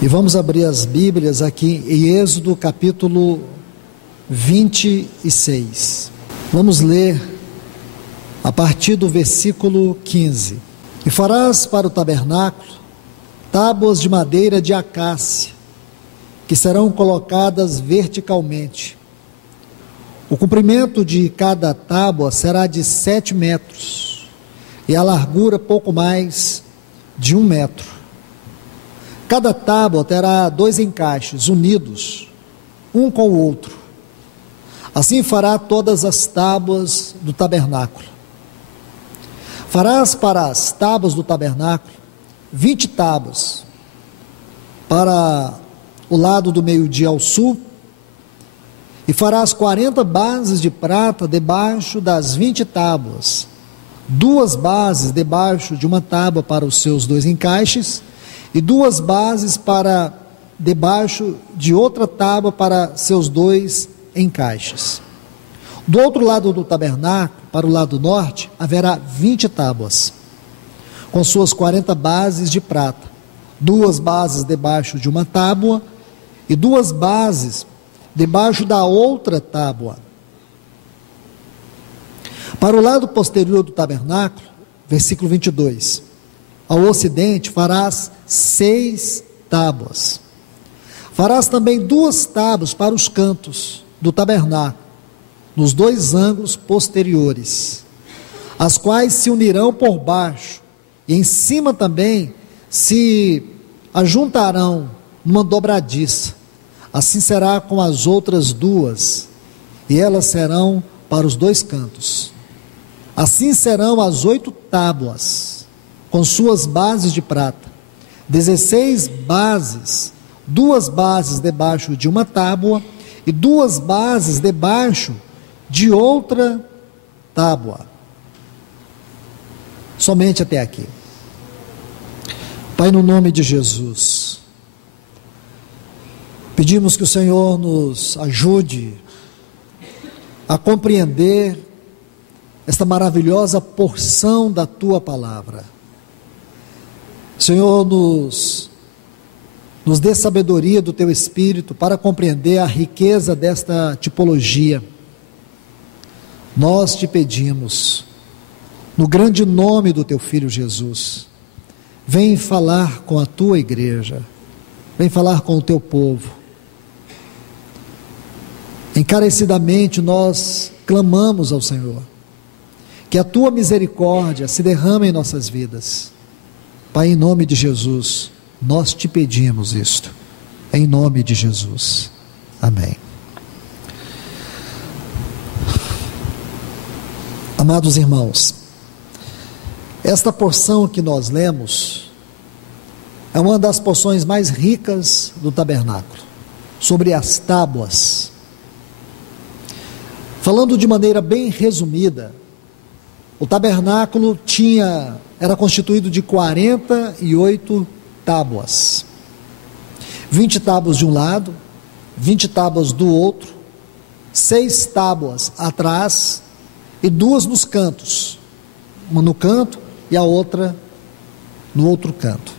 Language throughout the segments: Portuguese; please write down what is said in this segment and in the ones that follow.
E vamos abrir as Bíblias aqui em Êxodo capítulo 26. Vamos ler a partir do versículo 15. E farás para o tabernáculo tábuas de madeira de acácia, que serão colocadas verticalmente. O comprimento de cada tábua será de 7 metros, e a largura pouco mais de 1 metro. Cada tábua terá 2 encaixes unidos, um com o outro. Assim fará todas as tábuas do tabernáculo. Farás para as tábuas do tabernáculo 20 tábuas, para o lado do meio-dia ao sul, e farás 40 bases de prata debaixo das 20 tábuas, 2 bases debaixo de uma tábua para os seus 2 encaixes, e 2 bases para debaixo de outra tábua para seus 2 encaixes. Do outro lado do tabernáculo, para o lado norte, haverá 20 tábuas, com suas 40 bases de prata, 2 bases debaixo de uma tábua e 2 bases debaixo da outra tábua. Para o lado posterior do tabernáculo, versículo 22, ao ocidente farás 6 tábuas. Farás também 2 tábuas para os cantos do tabernáculo, nos 2 ângulos posteriores, as quais se unirão por baixo, e em cima também se ajuntarão numa dobradiça. Assim será com as outras 2, e elas serão para os 2 cantos. Assim serão as 8 tábuas, com suas bases de prata, 16 bases, 2 bases debaixo de uma tábua, e 2 bases debaixo de outra tábua. Somente até aqui. Pai, no nome de Jesus, pedimos que o Senhor nos ajude a compreender esta maravilhosa porção da Tua palavra. Senhor, nos dê sabedoria do Teu Espírito para compreender a riqueza desta tipologia. Nós te pedimos, no grande nome do Teu Filho Jesus, vem falar com a Tua igreja, vem falar com o Teu povo. Encarecidamente nós clamamos ao Senhor, que a Tua misericórdia se derrame em nossas vidas. Pai, em nome de Jesus, nós te pedimos isto, em nome de Jesus, amém. Amados irmãos, esta porção que nós lemos é uma das porções mais ricas do tabernáculo, sobre as tábuas. Falando de maneira bem resumida, o tabernáculo era constituído de 48 tábuas, 20 tábuas de um lado, 20 tábuas do outro, 6 tábuas atrás e 2 nos cantos, uma no canto e a outra no outro canto.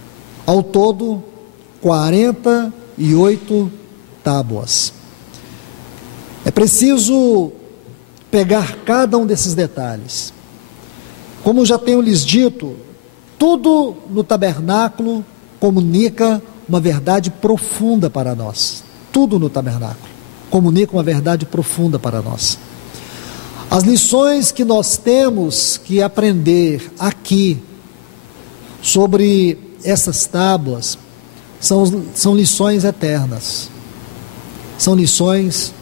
Ao todo, 48 tábuas. É preciso pegar cada um desses detalhes. Como já tenho lhes dito, tudo no tabernáculo comunica uma verdade profunda para nós. Tudo no tabernáculo comunica uma verdade profunda para nós. As lições que nós temos que aprender aqui sobre essas tábuas são lições eternas. São lições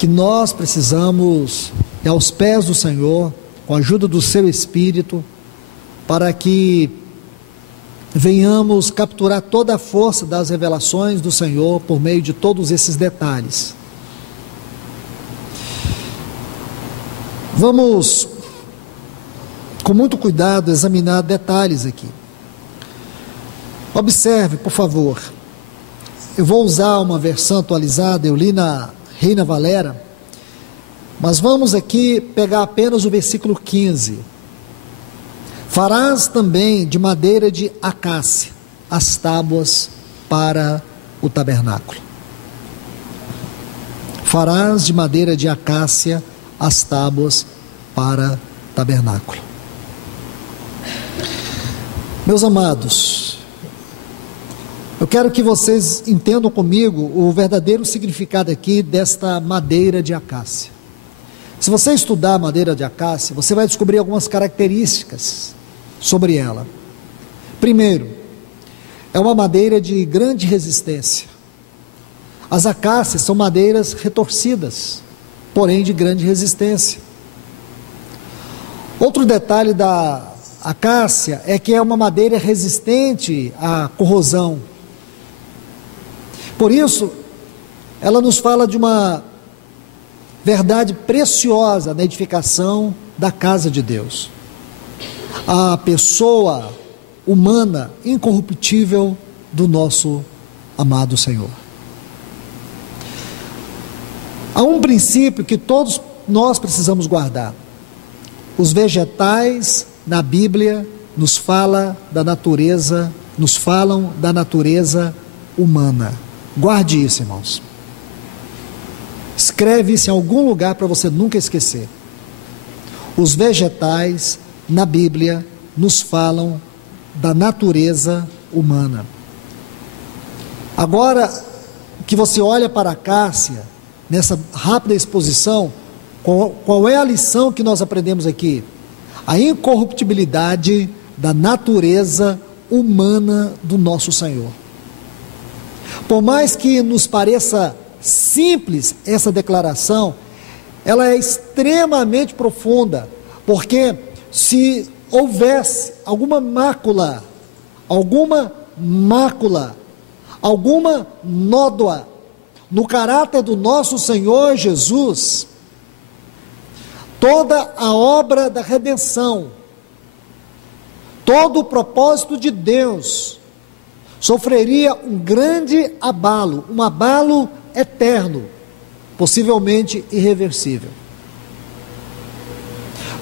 que nós precisamos ir aos pés do Senhor, com a ajuda do seu Espírito, para que venhamos capturar toda a força das revelações do Senhor por meio de todos esses detalhes. Vamos, com muito cuidado, examinar detalhes aqui. Observe, por favor, eu vou usar uma versão atualizada, eu li na Reina Valera, mas vamos aqui pegar apenas o versículo 15. Farás também de madeira de acácia as tábuas para o tabernáculo. Farás de madeira de acácia as tábuas para o tabernáculo. Meus amados, eu quero que vocês entendam comigo o verdadeiro significado aqui desta madeira de acácia. Se você estudar a madeira de acácia, você vai descobrir algumas características sobre ela. Primeiro, é uma madeira de grande resistência. As acácias são madeiras retorcidas, porém de grande resistência. Outro detalhe da acácia é que é uma madeira resistente à corrosão. Por isso, ela nos fala de uma verdade preciosa na edificação da casa de Deus. A pessoa humana incorruptível do nosso amado Senhor. Há um princípio que todos nós precisamos guardar. Os vegetais na Bíblia nos falam da natureza humana. Guarde isso, irmãos. Escreve isso em algum lugar para você nunca esquecer. Os vegetais na Bíblia nos falam da natureza humana. Agora que você olha para a acácia, nessa rápida exposição, qual é a lição que nós aprendemos aqui? A incorruptibilidade da natureza humana do nosso Senhor. Por mais que nos pareça simples essa declaração, ela é extremamente profunda, porque se houvesse alguma mácula, alguma nódoa no caráter do nosso Senhor Jesus, toda a obra da redenção, todo o propósito de Deus sofreria um grande abalo, um abalo eterno, possivelmente irreversível.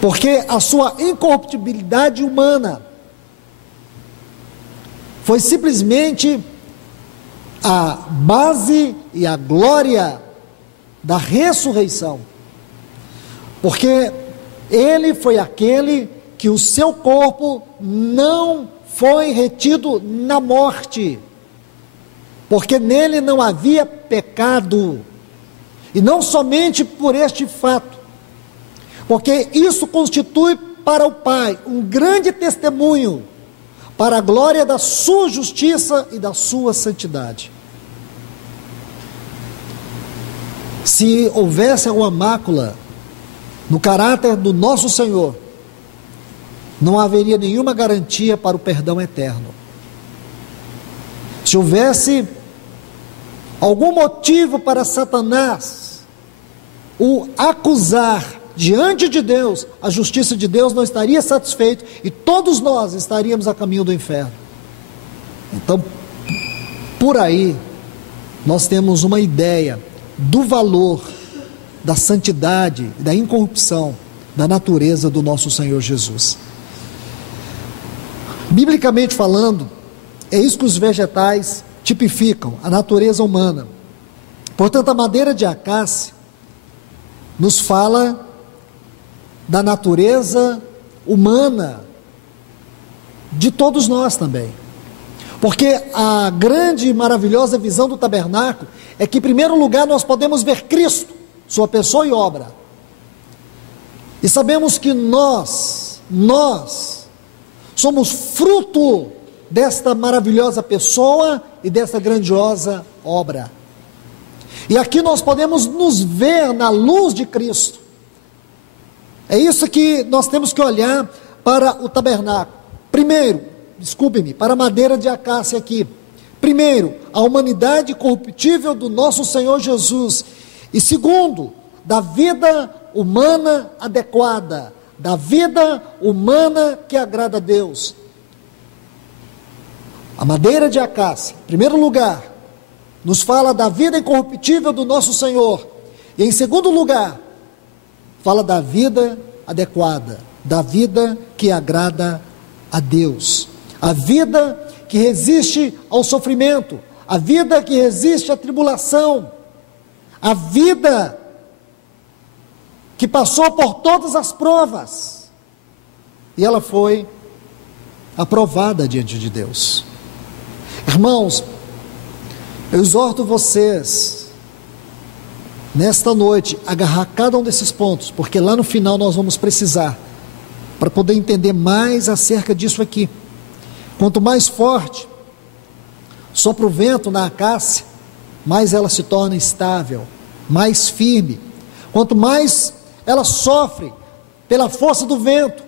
Porque a sua incorruptibilidade humana foi simplesmente a base e a glória da ressurreição. Porque ele foi aquele que o seu corpo não foi retido na morte, porque nele não havia pecado, e não somente por este fato, porque isso constitui para o Pai um grande testemunho, para a glória da sua justiça e da sua santidade. Se houvesse alguma mácula no caráter do nosso Senhor, não haveria nenhuma garantia para o perdão eterno. Se houvesse algum motivo para Satanás o acusar diante de Deus, a justiça de Deus não estaria satisfeita e todos nós estaríamos a caminho do inferno. Então, por aí, nós temos uma ideia do valor da santidade, da incorrupção, da natureza do nosso Senhor Jesus. Biblicamente falando, é isso que os vegetais tipificam, a natureza humana. Portanto, a madeira de acácia nos fala da natureza humana de todos nós também. Porque a grande e maravilhosa visão do tabernáculo é que, em primeiro lugar, nós podemos ver Cristo, sua pessoa e obra. E sabemos que nós somos fruto desta maravilhosa pessoa e desta grandiosa obra. E aqui nós podemos nos ver na luz de Cristo. É isso que nós temos que olhar para o tabernáculo. Primeiro, para a madeira de acácia aqui. Primeiro, a humanidade corruptível do nosso Senhor Jesus. E segundo, da vida humana adequada, da vida humana que agrada a Deus. A madeira de acácia, em primeiro lugar, nos fala da vida incorruptível do nosso Senhor. E em segundo lugar, fala da vida adequada, da vida que agrada a Deus. A vida que resiste ao sofrimento, a vida que resiste à tribulação, a vida que passou por todas as provas, e ela foi aprovada diante de Deus. Irmãos, eu exorto vocês, nesta noite, a agarrar cada um desses pontos, porque lá no final nós vamos precisar, para poder entender mais acerca disso aqui. Quanto mais forte sopra o vento na acácia, mais ela se torna estável, mais firme. Quanto mais ela sofre pela força do vento,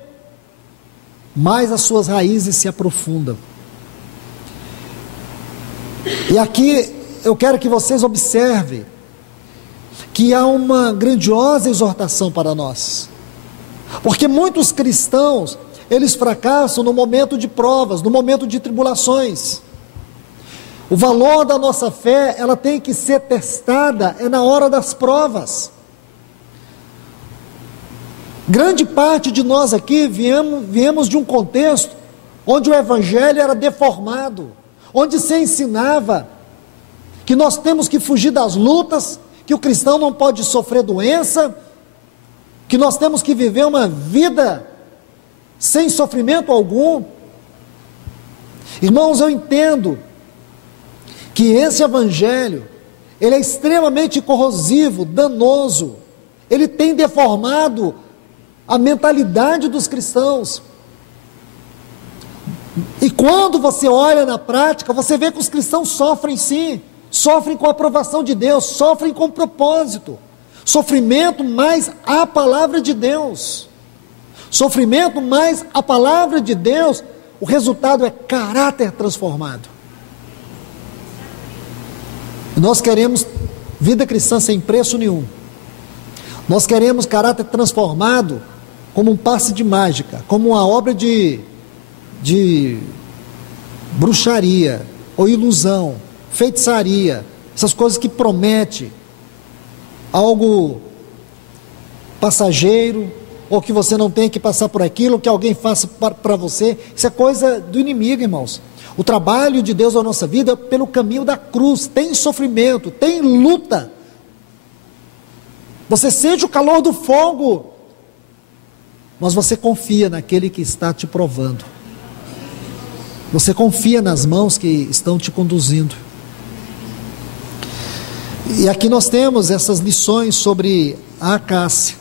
mais as suas raízes se aprofundam. E aqui eu quero que vocês observem que há uma grandiosa exortação para nós, porque muitos cristãos, eles fracassam no momento de provas, no momento de tribulações. O valor da nossa fé, ela tem que ser testada na hora das provas. Grande parte de nós aqui viemos de um contexto onde o evangelho era deformado, onde se ensinava que nós temos que fugir das lutas, que o cristão não pode sofrer doença, que nós temos que viver uma vida sem sofrimento algum. Irmãos, eu entendo que esse evangelho, ele é extremamente corrosivo, danoso, ele tem deformado a mentalidade dos cristãos. E quando você olha na prática, você vê que os cristãos sofrem sim, sofrem com a aprovação de Deus, sofrem com propósito, sofrimento mais a palavra de Deus, sofrimento mais a palavra de Deus, o resultado é caráter transformado. Nós queremos vida cristã sem preço nenhum, nós queremos caráter transformado como um passe de mágica, como uma obra de bruxaria, ou ilusão, feitiçaria, essas coisas que prometem algo passageiro, ou que você não tem que passar por aquilo, que alguém faça para você. Isso é coisa do inimigo, irmãos. O trabalho de Deus na nossa vida é pelo caminho da cruz, tem sofrimento, tem luta. Você sente o calor do fogo, mas você confia naquele que está te provando. Você confia nas mãos que estão te conduzindo. E aqui nós temos essas lições sobre a acácia,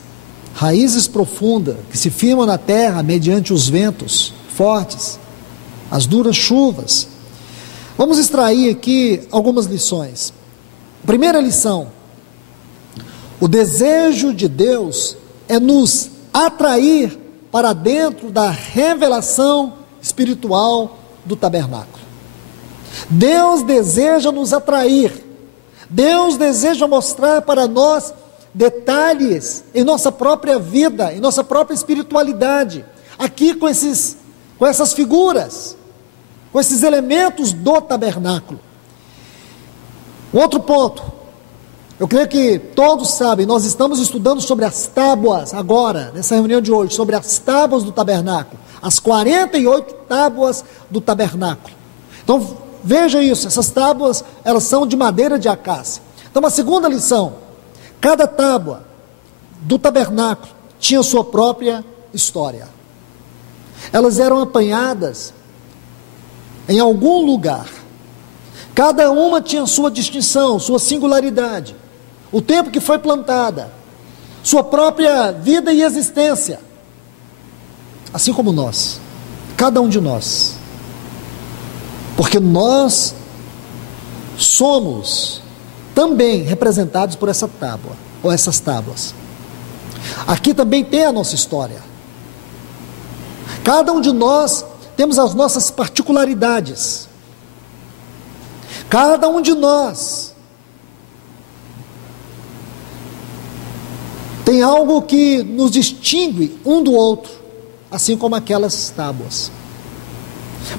raízes profundas que se firmam na terra mediante os ventos fortes, as duras chuvas. Vamos extrair aqui algumas lições. Primeira lição: o desejo de Deus é nos atrair para dentro da revelação espiritual do tabernáculo. Deus deseja nos atrair, Deus deseja mostrar para nós detalhes em nossa própria vida, em nossa própria espiritualidade, aqui com essas figuras, com esses elementos do tabernáculo. Outro ponto, eu creio que todos sabem, nós estamos estudando sobre as tábuas agora, nessa reunião de hoje, sobre as tábuas do tabernáculo, as 48 tábuas do tabernáculo. Então veja isso, essas tábuas, elas são de madeira de acácia. Então a segunda lição: cada tábua do tabernáculo tinha sua própria história. Elas eram apanhadas em algum lugar, cada uma tinha sua distinção, sua singularidade, o tempo que foi plantada, sua própria vida e existência, assim como nós, cada um de nós, porque nós somos também representados por essa tábua, ou essas tábuas. Aqui também tem a nossa história, cada um de nós temos as nossas particularidades, cada um de nós tem algo que nos distingue um do outro, assim como aquelas tábuas.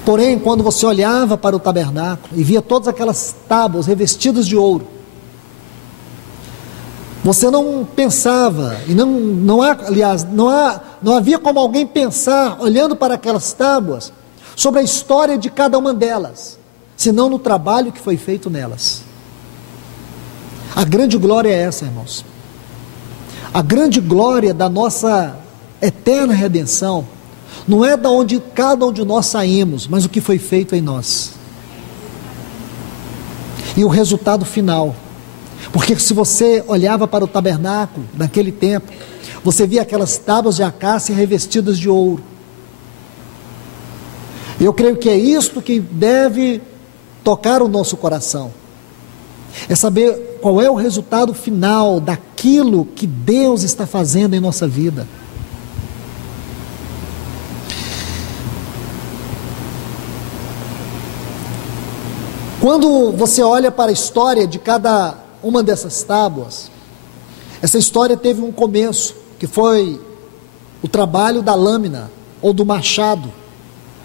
Porém, quando você olhava para o tabernáculo e via todas aquelas tábuas revestidas de ouro, você não pensava, e não havia como alguém pensar, olhando para aquelas tábuas, sobre a história de cada uma delas, senão no trabalho que foi feito nelas. A grande glória é essa, irmãos. A grande glória da nossa eterna redenção não é da onde cada um de nós saímos, mas o que foi feito em nós. E o resultado final. Porque se você olhava para o tabernáculo naquele tempo, você via aquelas tábuas de acácia revestidas de ouro. Eu creio que é isto que deve tocar o nosso coração. É saber qual é o resultado final daquilo que Deus está fazendo em nossa vida. Quando você olha para a história de cada uma dessas tábuas, essa história teve um começo, que foi o trabalho da lâmina, ou do machado,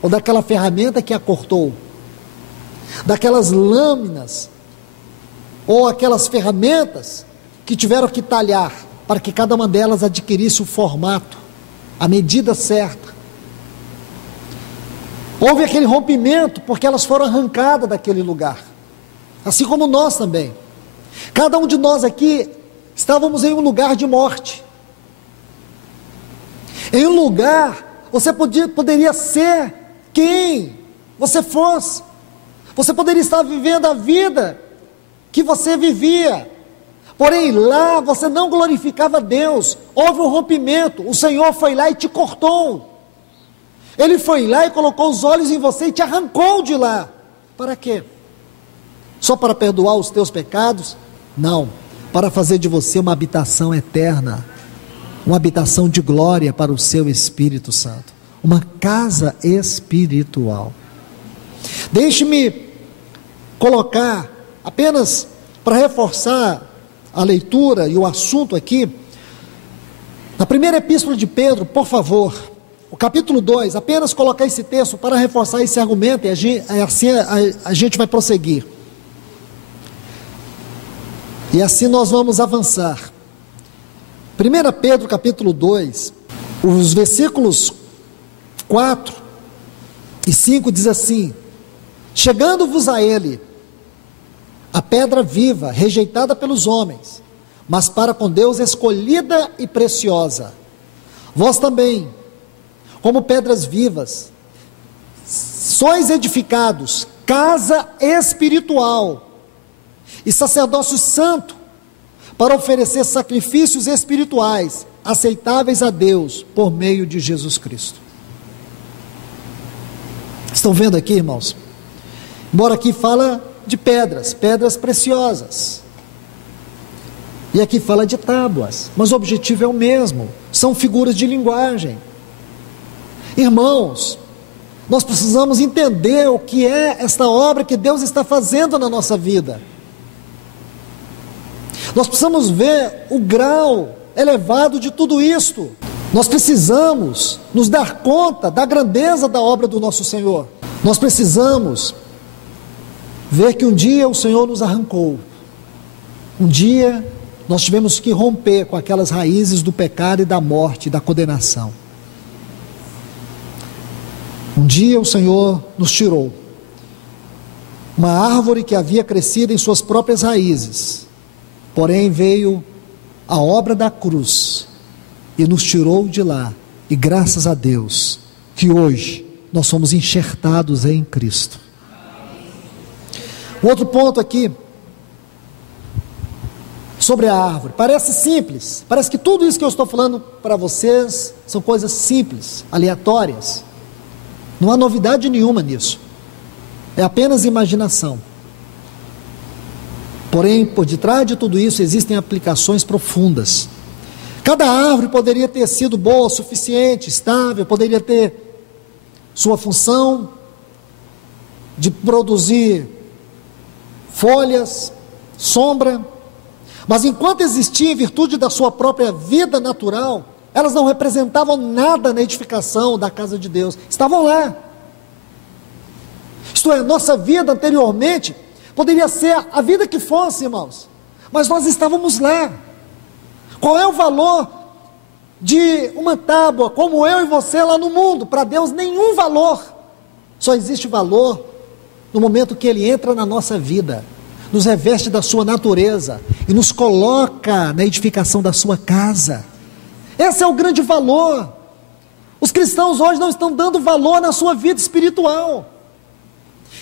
ou daquela ferramenta que a cortou, daquelas lâminas, ou aquelas ferramentas que tiveram que talhar, para que cada uma delas adquirisse o formato, a medida certa. Houve aquele rompimento, porque elas foram arrancadas daquele lugar, assim como nós também. Cada um de nós aqui, estávamos em um lugar de morte, em um lugar, você poderia ser quem você fosse, você poderia estar vivendo a vida que você vivia, porém lá você não glorificava Deus, houve um rompimento, o Senhor foi lá e te cortou, Ele foi lá e colocou os olhos em você e te arrancou de lá. Para quê? Só para perdoar os teus pecados? Não, para fazer de você uma habitação eterna, uma habitação de glória para o seu Espírito Santo, uma casa espiritual. Deixe-me colocar, apenas para reforçar a leitura e o assunto aqui, na primeira epístola de Pedro, por favor, o capítulo 2, apenas colocar esse texto para reforçar esse argumento, e assim a gente vai prosseguir. E assim nós vamos avançar. 1 Pedro capítulo 2, os versículos 4 e 5 diz assim: chegando-vos a ele, a pedra viva, rejeitada pelos homens, mas para com Deus escolhida e preciosa. Vós também, como pedras vivas, sois edificados, casa espiritual, e sacerdócio santo, para oferecer sacrifícios espirituais, aceitáveis a Deus, por meio de Jesus Cristo. Estão vendo aqui, irmãos? Embora aqui fala de pedras preciosas, e aqui fala de tábuas, mas o objetivo é o mesmo, são figuras de linguagem. Irmãos, nós precisamos entender o que é esta obra que Deus está fazendo na nossa vida. Nós precisamos ver o grau elevado de tudo isto. Nós precisamos nos dar conta da grandeza da obra do nosso Senhor. Nós precisamos ver que um dia o Senhor nos arrancou. Um dia nós tivemos que romper com aquelas raízes do pecado e da morte e da condenação. Um dia o Senhor nos tirou. Uma árvore que havia crescido em suas próprias raízes, porém veio a obra da cruz e nos tirou de lá, e graças a Deus que hoje nós somos enxertados em Cristo. Outro ponto aqui sobre a árvore, parece simples, parece que tudo isso que eu estou falando para vocês são coisas simples, aleatórias, não há novidade nenhuma nisso, é apenas imaginação. Porém, por detrás de tudo isso existem aplicações profundas. Cada árvore poderia ter sido boa o suficiente, estável, poderia ter sua função de produzir folhas, sombra, mas enquanto existia em virtude da sua própria vida natural, elas não representavam nada na edificação da casa de Deus, estavam lá. Isto é, nossa vida anteriormente poderia ser a vida que fosse, irmãos, mas nós estávamos lá. Qual é o valor de uma tábua como eu e você lá no mundo? Para Deus nenhum valor, só existe valor no momento que Ele entra na nossa vida, nos reveste da sua natureza e nos coloca na edificação da sua casa. Esse é o grande valor. Os cristãos hoje não estão dando valor na sua vida espiritual.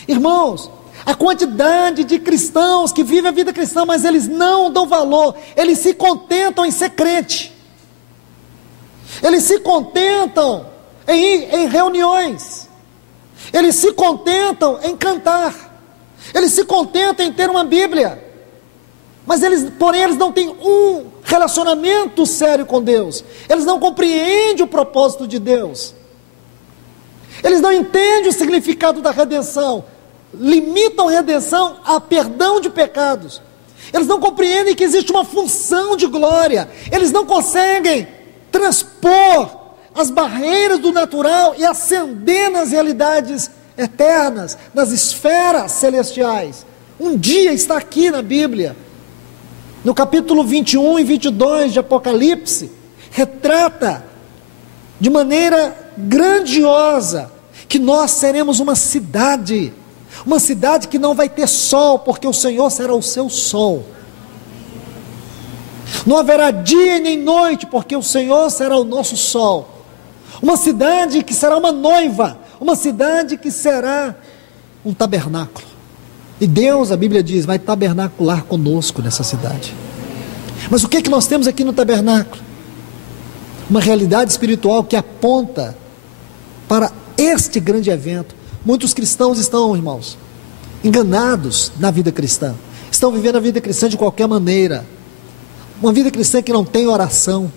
Irmãos, a quantidade de cristãos que vivem a vida cristã, mas eles não dão valor, eles se contentam em ser crente, eles se contentam em reuniões, eles se contentam em cantar, eles se contentam em ter uma Bíblia, mas porém eles não têm um relacionamento sério com Deus, eles não compreendem o propósito de Deus, eles não entendem o significado da redenção, limitam a redenção a perdão de pecados, eles não compreendem que existe uma função de glória, eles não conseguem transpor as barreiras do natural e ascender nas realidades eternas, nas esferas celestiais. Um dia está aqui na Bíblia, no capítulo 21 e 22 de Apocalipse, retrata de maneira grandiosa que nós seremos uma cidade que não vai ter sol, porque o Senhor será o seu sol. Não haverá dia e nem noite, porque o Senhor será o nosso sol. Uma cidade que será uma noiva, uma cidade que será um tabernáculo. E Deus, a Bíblia diz, vai tabernacular conosco nessa cidade. Mas o que é que nós temos aqui no tabernáculo? Uma realidade espiritual que aponta para este grande evento. Muitos cristãos estão, irmãos, enganados na vida cristã, estão vivendo a vida cristã de qualquer maneira, uma vida cristã que não tem oração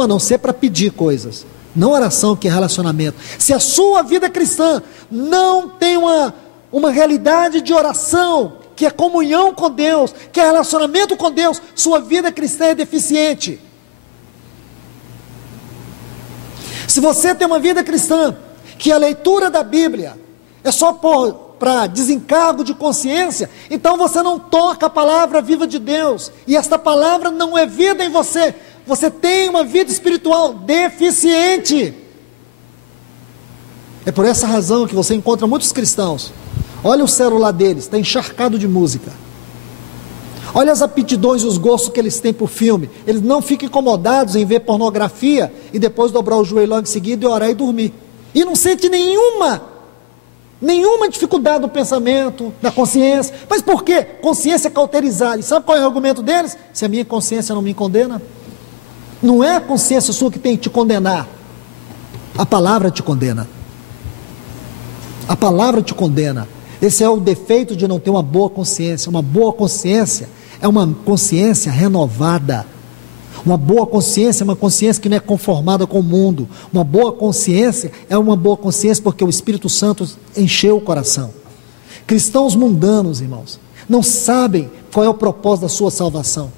a não ser para pedir coisas, não oração que é relacionamento. Se a sua vida cristã não tem uma realidade de oração, que é comunhão com Deus, que é relacionamento com Deus, sua vida cristã é deficiente. Se você tem uma vida cristã que a leitura da Bíblia é só para desencargo de consciência, então você não toca a palavra viva de Deus, e esta palavra não é vida em você, você tem uma vida espiritual deficiente. É por essa razão que você encontra muitos cristãos, olha o celular deles, está encharcado de música, olha as aptidões e os gostos que eles têm por filme, eles não ficam incomodados em ver pornografia, e depois dobrar o joelho logo em seguida e orar e dormir, e não sente nenhuma dificuldade no pensamento, na consciência. Mas por quê? Consciência cauterizada. E sabe qual é o argumento deles? Se a minha consciência não me condena, não é a consciência sua que tem que te condenar, a palavra te condena. A palavra te condena. Esse é o defeito de não ter uma boa consciência. Uma boa consciência é uma consciência renovada. Uma boa consciência é uma consciência que não é conformada com o mundo. Uma boa consciência é uma boa consciência porque o Espírito Santo encheu o coração. Cristãos mundanos, irmãos, não sabem qual é o propósito da sua salvação.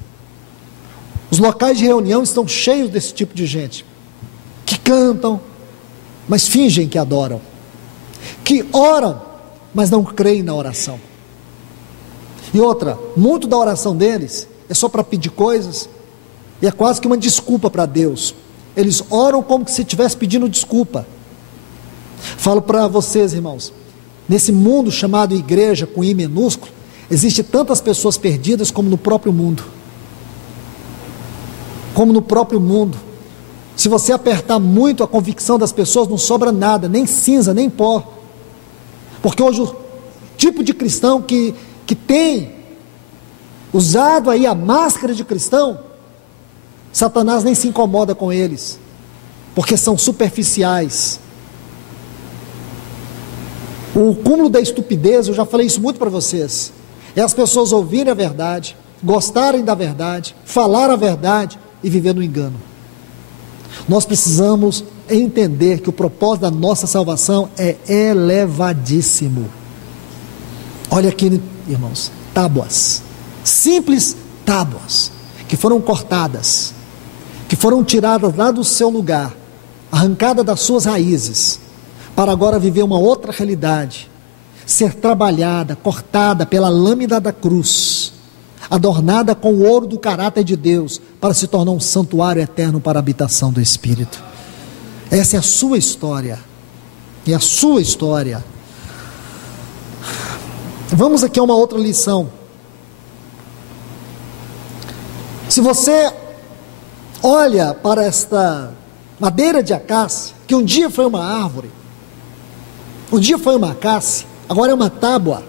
Os locais de reunião estão cheios desse tipo de gente, que cantam, mas fingem que adoram, que oram, mas não creem na oração. E outra, muito da oração deles é só para pedir coisas, e é quase que uma desculpa para Deus. Eles oram como se estivesse pedindo desculpa. Falo para vocês, irmãos, nesse mundo chamado igreja com I minúsculo, existe tantas pessoas perdidas como no próprio mundo. Como no próprio mundo. Se você apertar muito a convicção das pessoas, não sobra nada, nem cinza, nem pó. Porque hoje o tipo de cristão que tem usado aí a máscara de cristão, Satanás nem se incomoda com eles, porque são superficiais. O cúmulo da estupidez, eu já falei isso muito para vocês, é as pessoas ouvirem a verdade, gostarem da verdade, falar a verdade e viver no engano. Nós precisamos entender que o propósito da nossa salvação é elevadíssimo. Olha aqui, irmãos, tábuas, simples tábuas, que foram cortadas, que foram tiradas lá do seu lugar, arrancadas das suas raízes, para agora viver uma outra realidade, ser trabalhada, cortada pela lâmina da cruz, adornada com o ouro do caráter de Deus, para se tornar um santuário eterno para a habitação do Espírito. Essa é a sua história, e a sua história. Vamos aqui a uma outra lição. Se você olha para esta madeira de acácia, que um dia foi uma árvore, um dia foi uma acácia, agora é uma tábua.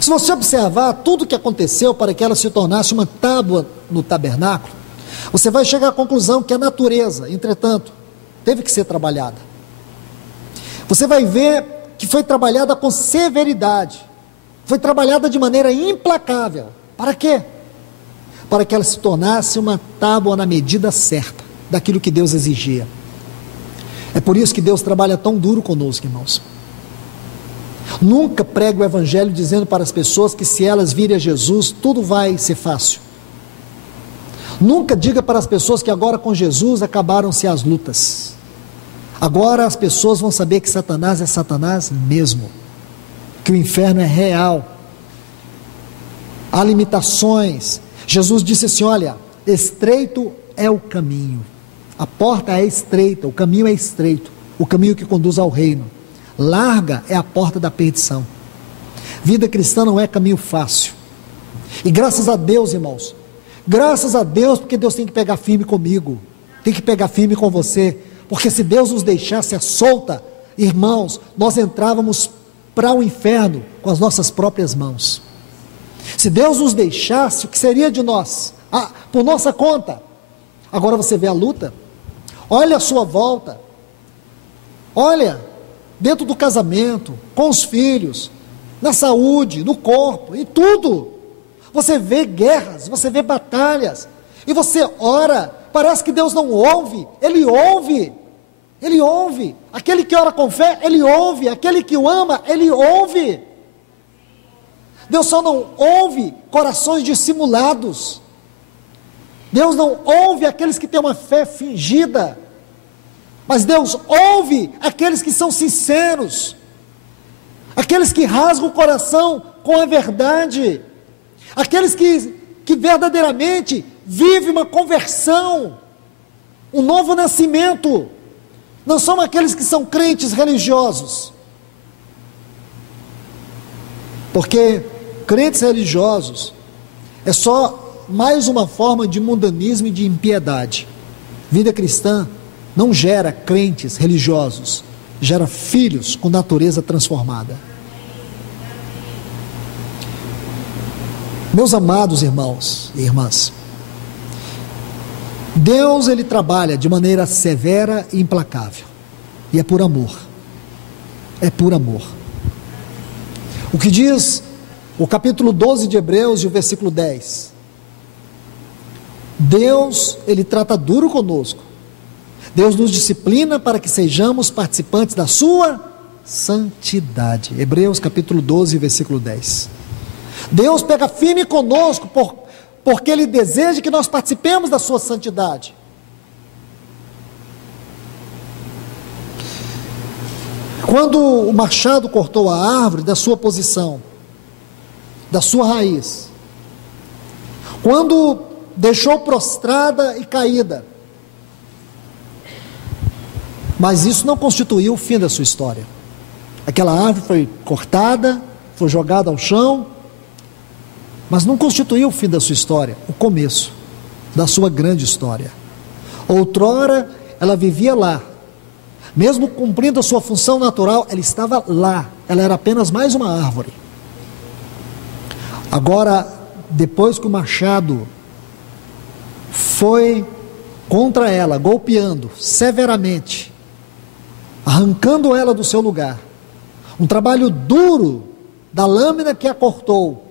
Se você observar tudo o que aconteceu para que ela se tornasse uma tábua no tabernáculo, você vai chegar à conclusão que a natureza, entretanto, teve que ser trabalhada. Você vai ver que foi trabalhada com severidade, foi trabalhada de maneira implacável. Para quê? Para que ela se tornasse uma tábua na medida certa daquilo que Deus exigia. É por isso que Deus trabalha tão duro conosco, irmãos. Nunca pregue o evangelho dizendo para as pessoas que se elas virem a Jesus, tudo vai ser fácil. Nunca diga para as pessoas que agora com Jesus acabaram-se as lutas. Agora as pessoas vão saber que Satanás é Satanás mesmo, que o inferno é real. Há limitações. Jesus disse assim: olha, estreito é o caminho, a porta é estreita, o caminho é estreito, o caminho que conduz ao reino. Larga é a porta da perdição. Vida cristã não é caminho fácil. E graças a Deus, irmãos, graças a Deus, porque Deus tem que pegar firme comigo, tem que pegar firme com você, porque se Deus nos deixasse à solta, irmãos, nós entrávamos para o inferno com as nossas próprias mãos. Se Deus nos deixasse, o que seria de nós? Por nossa conta. Agora você vê a luta, olha a sua volta, olha, dentro do casamento, com os filhos, na saúde, no corpo, em tudo. Você vê guerras, você vê batalhas, e você ora, parece que Deus não ouve. Ele ouve, Ele ouve. Aquele que ora com fé, Ele ouve. Aquele que o ama, Ele ouve. Deus só não ouve corações dissimulados. Deus não ouve aqueles que têm uma fé fingida. Mas Deus ouve aqueles que são sinceros, aqueles que rasgam o coração com a verdade, aqueles que verdadeiramente vivem uma conversão, um novo nascimento. Não são aqueles que são crentes religiosos, porque crentes religiosos é só mais uma forma de mundanismo e de impiedade. Vida cristã não gera crentes religiosos, gera filhos com natureza transformada. Meus amados irmãos e irmãs, Deus, Ele trabalha de maneira severa e implacável, e é por amor, é por amor. O que diz o capítulo 12 de Hebreus e o versículo 10, Deus, Ele trata duro conosco, Deus nos disciplina para que sejamos participantes da sua santidade. Hebreus capítulo 12, versículo 10. Deus pega firme conosco porque Ele deseja que nós participemos da sua santidade. Quando o machado cortou a árvore da sua posição, da sua raiz, quando deixou prostrada e caída, mas isso não constituiu o fim da sua história. Aquela árvore foi cortada, foi jogada ao chão, mas não constituiu o fim da sua história, o começo da sua grande história. Outrora, ela vivia lá, mesmo cumprindo a sua função natural, ela estava lá, ela era apenas mais uma árvore. Agora, depois que o machado foi contra ela, golpeando severamente, arrancando ela do seu lugar, um trabalho duro da lâmina que a cortou,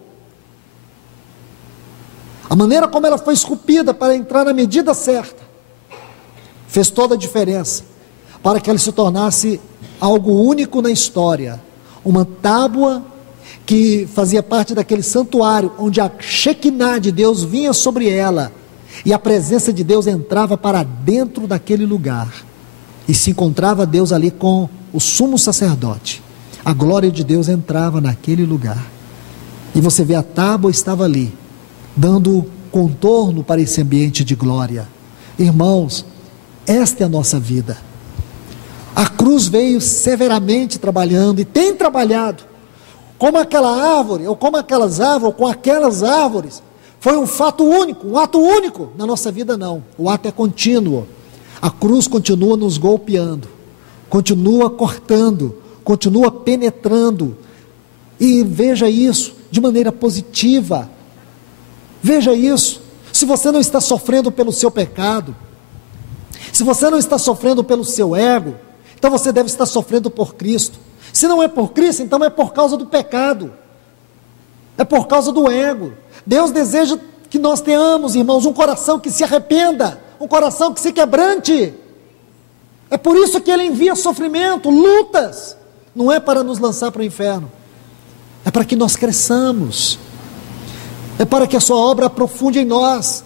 a maneira como ela foi esculpida para entrar na medida certa, fez toda a diferença, para que ela se tornasse algo único na história, uma tábua que fazia parte daquele santuário, onde a Shekinah de Deus vinha sobre ela, e a presença de Deus entrava para dentro daquele lugar, e se encontrava Deus ali com o sumo sacerdote. A glória de Deus entrava naquele lugar. E você vê, a tábua estava ali, dando contorno para esse ambiente de glória. Irmãos, esta é a nossa vida. A cruz veio severamente trabalhando, e tem trabalhado, como aquela árvore, ou como aquelas árvores, ou com aquelas árvores, foi um fato único, um ato único. Na nossa vida não, o ato é contínuo. A cruz continua nos golpeando, continua cortando, continua penetrando. E veja isso de maneira positiva. Veja isso. Se você não está sofrendo pelo seu pecado, se você não está sofrendo pelo seu ego, então você deve estar sofrendo por Cristo. Se não é por Cristo, então é por causa do pecado, é por causa do ego. Deus deseja que nós tenhamos, irmãos, um coração que se arrependa, um coração que se quebrante. É por isso que Ele envia sofrimento, lutas. Não é para nos lançar para o inferno, é para que nós cresçamos, é para que a sua obra aprofunde em nós,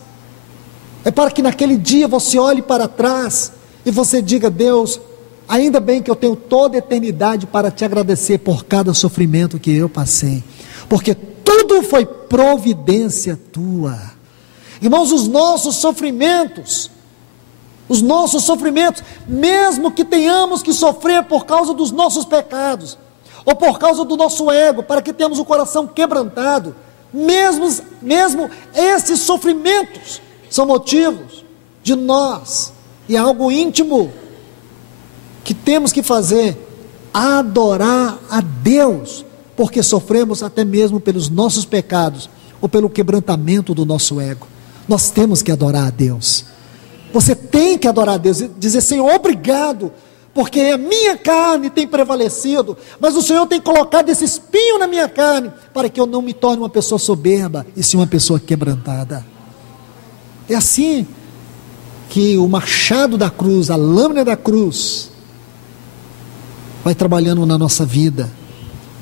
é para que naquele dia você olhe para trás e você diga: Deus, ainda bem que eu tenho toda a eternidade para te agradecer por cada sofrimento que eu passei, porque tudo foi providência tua. Irmãos, os nossos sofrimentos, mesmo que tenhamos que sofrer por causa dos nossos pecados, ou por causa do nosso ego, para que tenhamos o coração quebrantado, mesmo esses sofrimentos são motivos de nós, e é algo íntimo que temos que fazer, adorar a Deus, porque sofremos até mesmo pelos nossos pecados, ou pelo quebrantamento do nosso ego. Nós temos que adorar a Deus. Você tem que adorar a Deus, e dizer: Senhor, obrigado, porque a minha carne tem prevalecido, mas o Senhor tem colocado esse espinho na minha carne, para que eu não me torne uma pessoa soberba, e sim uma pessoa quebrantada. É assim que o machado da cruz, a lâmina da cruz, vai trabalhando na nossa vida.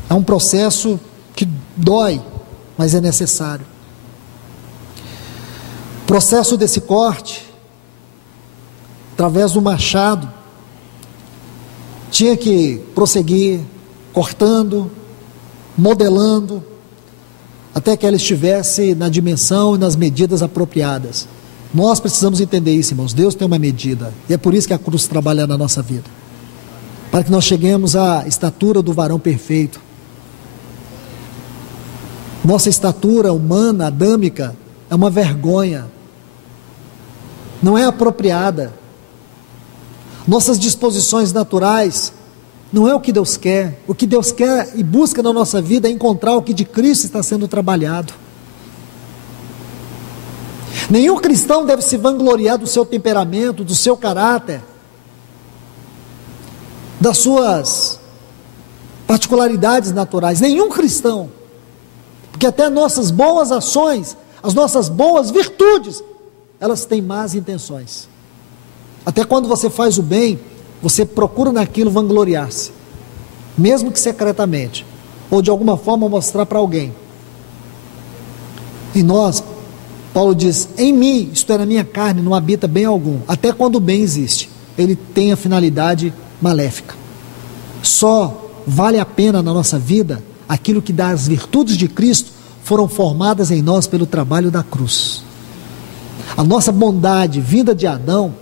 É um processo que dói, mas é necessário. O processo desse corte, através do machado, tinha que prosseguir, cortando, modelando, até que ela estivesse na dimensão e nas medidas apropriadas. Nós precisamos entender isso, irmãos. Deus tem uma medida, e é por isso que a cruz trabalha na nossa vida, para que nós cheguemos à estatura do varão perfeito. Nossa estatura humana, adâmica, é uma vergonha, não é apropriada. Nossas disposições naturais não é o que Deus quer. O que Deus quer e busca na nossa vida é encontrar o que de Cristo está sendo trabalhado. Nenhum cristão deve se vangloriar do seu temperamento, do seu caráter, das suas particularidades naturais. Nenhum cristão, porque até nossas boas ações, as nossas boas virtudes, elas têm más intenções. Até quando você faz o bem, você procura naquilo vangloriar-se, mesmo que secretamente, ou de alguma forma mostrar para alguém. Em nós, Paulo diz: em mim, isto é, na minha carne, não habita bem algum. Até quando o bem existe, ele tem a finalidade maléfica. Só vale a pena na nossa vida aquilo que das virtudes de Cristo foram formadas em nós pelo trabalho da cruz. A nossa bondade vinda de Adão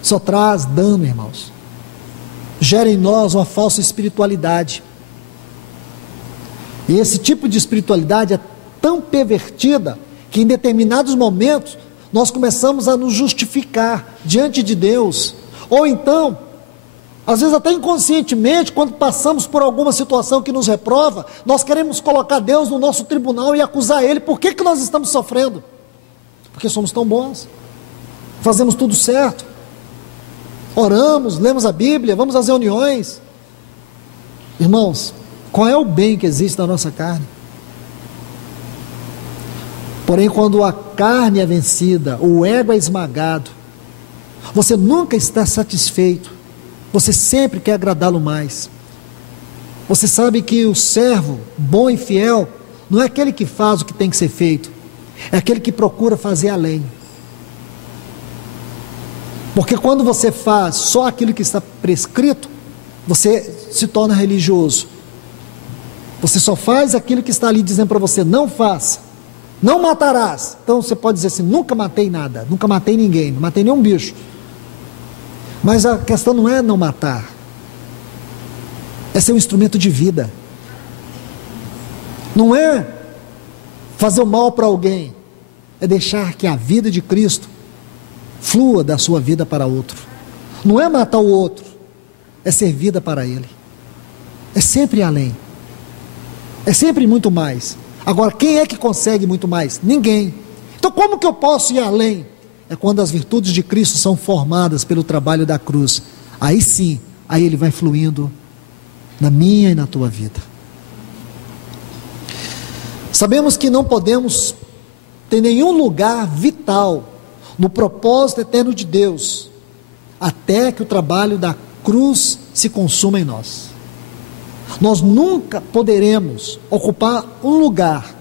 só traz dano, irmãos. Gera em nós uma falsa espiritualidade. E esse tipo de espiritualidade é tão pervertida que em determinados momentos nós começamos a nos justificar diante de Deus, ou então, às vezes até inconscientemente, quando passamos por alguma situação que nos reprova, nós queremos colocar Deus no nosso tribunal e acusar Ele. Por que nós estamos sofrendo? Porque somos tão bons, fazemos tudo certo, oramos, lemos a Bíblia, vamos às reuniões. Irmãos, qual é o bem que existe na nossa carne? Porém, quando a carne é vencida, o ego é esmagado, você nunca está satisfeito, você sempre quer agradá-lo mais. Você sabe que o servo bom e fiel não é aquele que faz o que tem que ser feito, é aquele que procura fazer além. Porque quando você faz só aquilo que está prescrito, você se torna religioso. Você só faz aquilo que está ali dizendo para você: não faça, não matarás. Então você pode dizer assim: nunca matei nada, nunca matei ninguém, não matei nenhum bicho. Mas a questão não é não matar, é ser um instrumento de vida. Não é fazer o mal para alguém, é deixar que a vida de Cristo flua da sua vida para outro. Não é matar o outro, é ser vida para ele. É sempre além, é sempre muito mais. Agora, quem é que consegue muito mais? Ninguém. Então, como que eu posso ir além? É quando as virtudes de Cristo são formadas pelo trabalho da cruz. Aí sim, aí ele vai fluindo na minha e na tua vida. Sabemos que não podemos ter nenhum lugar vital no propósito eterno de Deus, até que o trabalho da cruz se consuma em nós. Nós nunca poderemos ocupar um lugar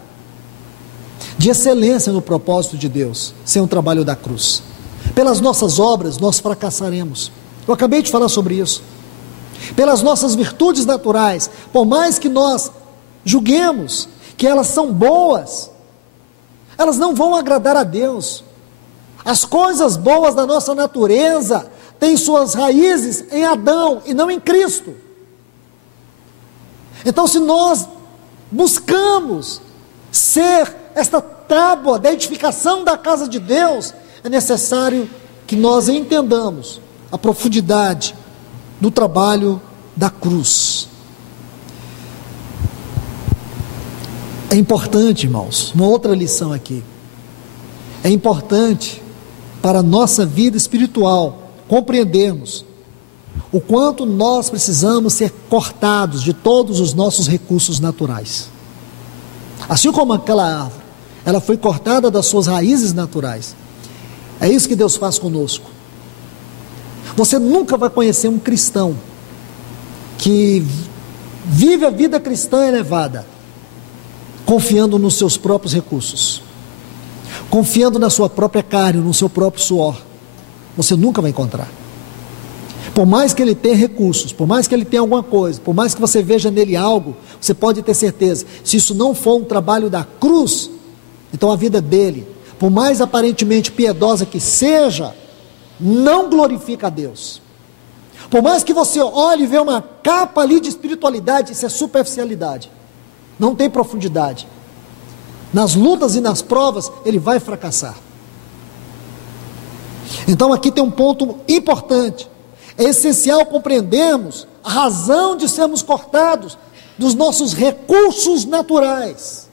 de excelência no propósito de Deus sem o trabalho da cruz. Pelas nossas obras nós fracassaremos. Eu acabei de falar sobre isso. Pelas nossas virtudes naturais, por mais que nós julguemos que elas são boas, elas não vão agradar a Deus. As coisas boas da nossa natureza têm suas raízes em Adão e não em Cristo. Então, se nós buscamos ser esta tábua da edificação da casa de Deus, é necessário que nós entendamos a profundidade do trabalho da cruz. É importante, irmãos, uma outra lição aqui. É importante para a nossa vida espiritual compreendermos o quanto nós precisamos ser cortados de todos os nossos recursos naturais. Assim como aquela árvore, ela foi cortada das suas raízes naturais. É isso que Deus faz conosco. Você nunca vai conhecer um cristão que vive a vida cristã elevada, confiando nos seus próprios recursos, confiando na sua própria carne, no seu próprio suor. Você nunca vai encontrar. Por mais que ele tenha recursos, por mais que ele tenha alguma coisa, por mais que você veja nele algo, você pode ter certeza, se isso não for um trabalho da cruz, então a vida dele, por mais aparentemente piedosa que seja, não glorifica a Deus. Por mais que você olhe e vê uma capa ali de espiritualidade, isso é superficialidade, não tem profundidade. Nas lutas e nas provas, ele vai fracassar. Então aqui tem um ponto importante. É essencial compreendermos a razão de sermos cortados dos nossos recursos naturais,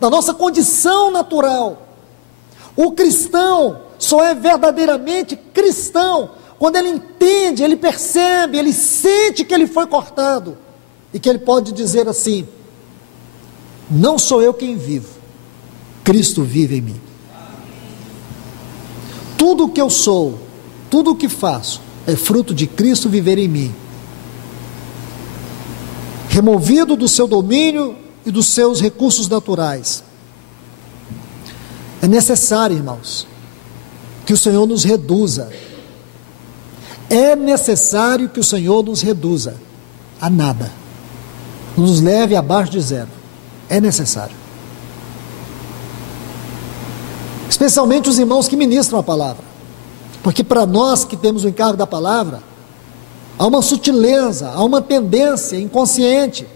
da nossa condição natural. O cristão só é verdadeiramente cristão quando ele entende, ele percebe, ele sente que ele foi cortado e que ele pode dizer assim: não sou eu quem vivo, Cristo vive em mim. Tudo o que eu sou, tudo o que faço, é fruto de Cristo viver em mim. Removido do seu domínio e dos seus recursos naturais. É necessário, irmãos, que o Senhor nos reduza. É necessário que o Senhor nos reduza a nada. Nos leve abaixo de zero. É necessário. Especialmente os irmãos que ministram a palavra. Porque para nós que temos o encargo da palavra, há uma sutileza, há uma tendência inconsciente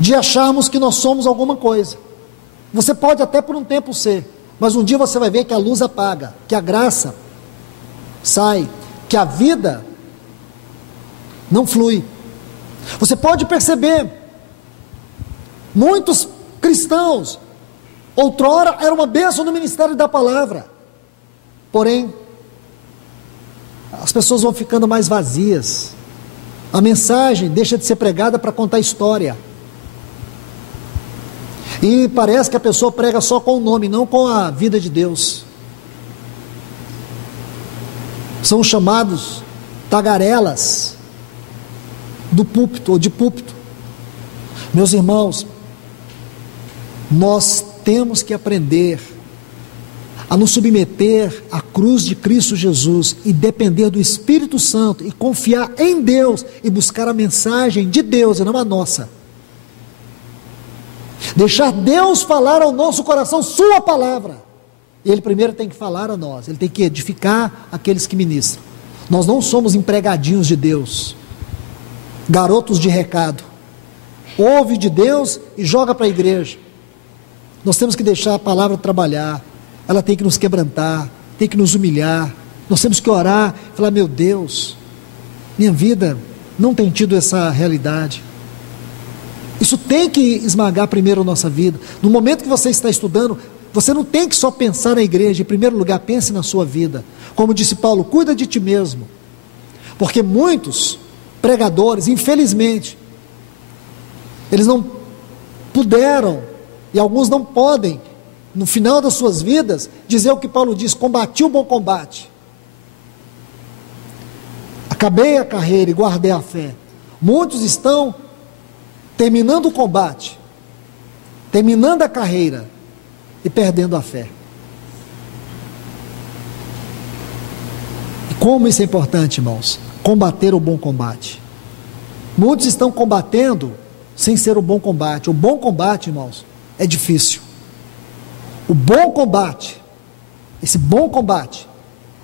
de acharmos que nós somos alguma coisa. Você pode até por um tempo ser, mas um dia você vai ver que a luz apaga, que a graça sai, que a vida não flui. Você pode perceber, muitos cristãos, outrora era uma bênção no ministério da palavra, porém, as pessoas vão ficando mais vazias, a mensagem deixa de ser pregada para contar história, e parece que a pessoa prega só com o nome, não com a vida de Deus. São chamados tagarelas do púlpito ou de púlpito. Meus irmãos, nós temos que aprender a nos submeter à cruz de Cristo Jesus e depender do Espírito Santo e confiar em Deus e buscar a mensagem de Deus e não a nossa. Deixar Deus falar ao nosso coração sua palavra. E Ele primeiro tem que falar a nós, Ele tem que edificar aqueles que ministram. Nós não somos empregadinhos de Deus, garotos de recado. ouve de Deus e joga para a igreja. Nós temos que deixar a palavra trabalhar, ela tem que nos quebrantar, tem que nos humilhar, nós temos que orar, falar: meu Deus, minha vida não tem tido essa realidade. Isso tem que esmagar primeiro a nossa vida. No momento que você está estudando, você não tem que só pensar na igreja, em primeiro lugar, pense na sua vida. Como disse Paulo, cuida de ti mesmo. Porque muitos pregadores, infelizmente, eles não puderam, e alguns não podem, no final das suas vidas, dizer o que Paulo diz: combati o bom combate, acabei a carreira e guardei a fé. Muitos estão terminando o combate, terminando a carreira e perdendo a fé. E como isso é importante, irmãos, combater o bom combate. Muitos estão combatendo sem ser o bom combate. O bom combate, irmãos, é difícil. O bom combate, esse bom combate,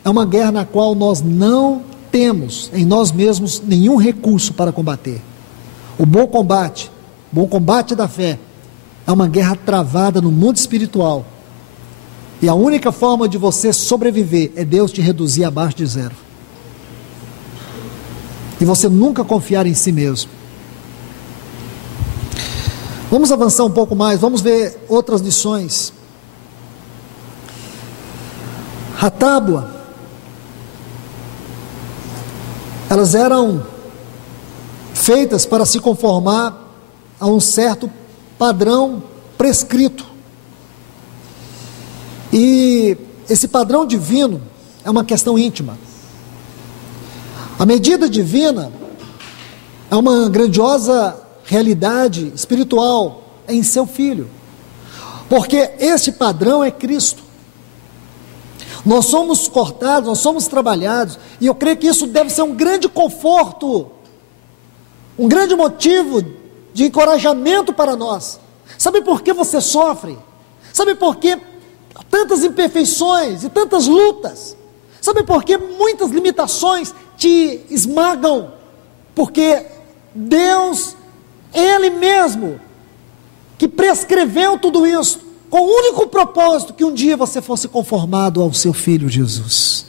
é uma guerra na qual nós não temos em nós mesmos nenhum recurso para combater. O bom combate da fé, é uma guerra travada no mundo espiritual. E a única forma de você sobreviver é Deus te reduzir abaixo de zero. E você nunca confiar em si mesmo. Vamos avançar um pouco mais, vamos ver outras lições. A tábua, elas eram feitas para se conformar a um certo padrão prescrito. E esse padrão divino é uma questão íntima. A medida divina é uma grandiosa realidade espiritual em seu Filho, porque esse padrão é Cristo. Nós somos cortados, nós somos trabalhados, e eu creio que isso deve ser um grande conforto, um grande motivo de encorajamento para nós. Sabe por que você sofre? Sabe por que tantas imperfeições e tantas lutas? Sabe por que muitas limitações te esmagam? Porque Deus, Ele mesmo, que prescreveu tudo isso, com o único propósito que um dia você fosse conformado ao seu Filho Jesus.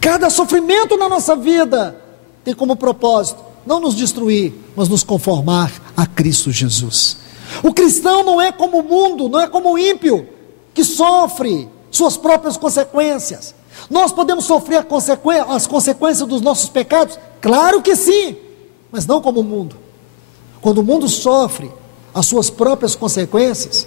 Cada sofrimento na nossa vida tem como propósito não nos destruir, mas nos conformar a Cristo Jesus. O cristão não é como o mundo, não é como o ímpio, que sofre suas próprias consequências. Nós podemos sofrer as consequências dos nossos pecados? Claro que sim, mas não como o mundo. Quando o mundo sofre as suas próprias consequências,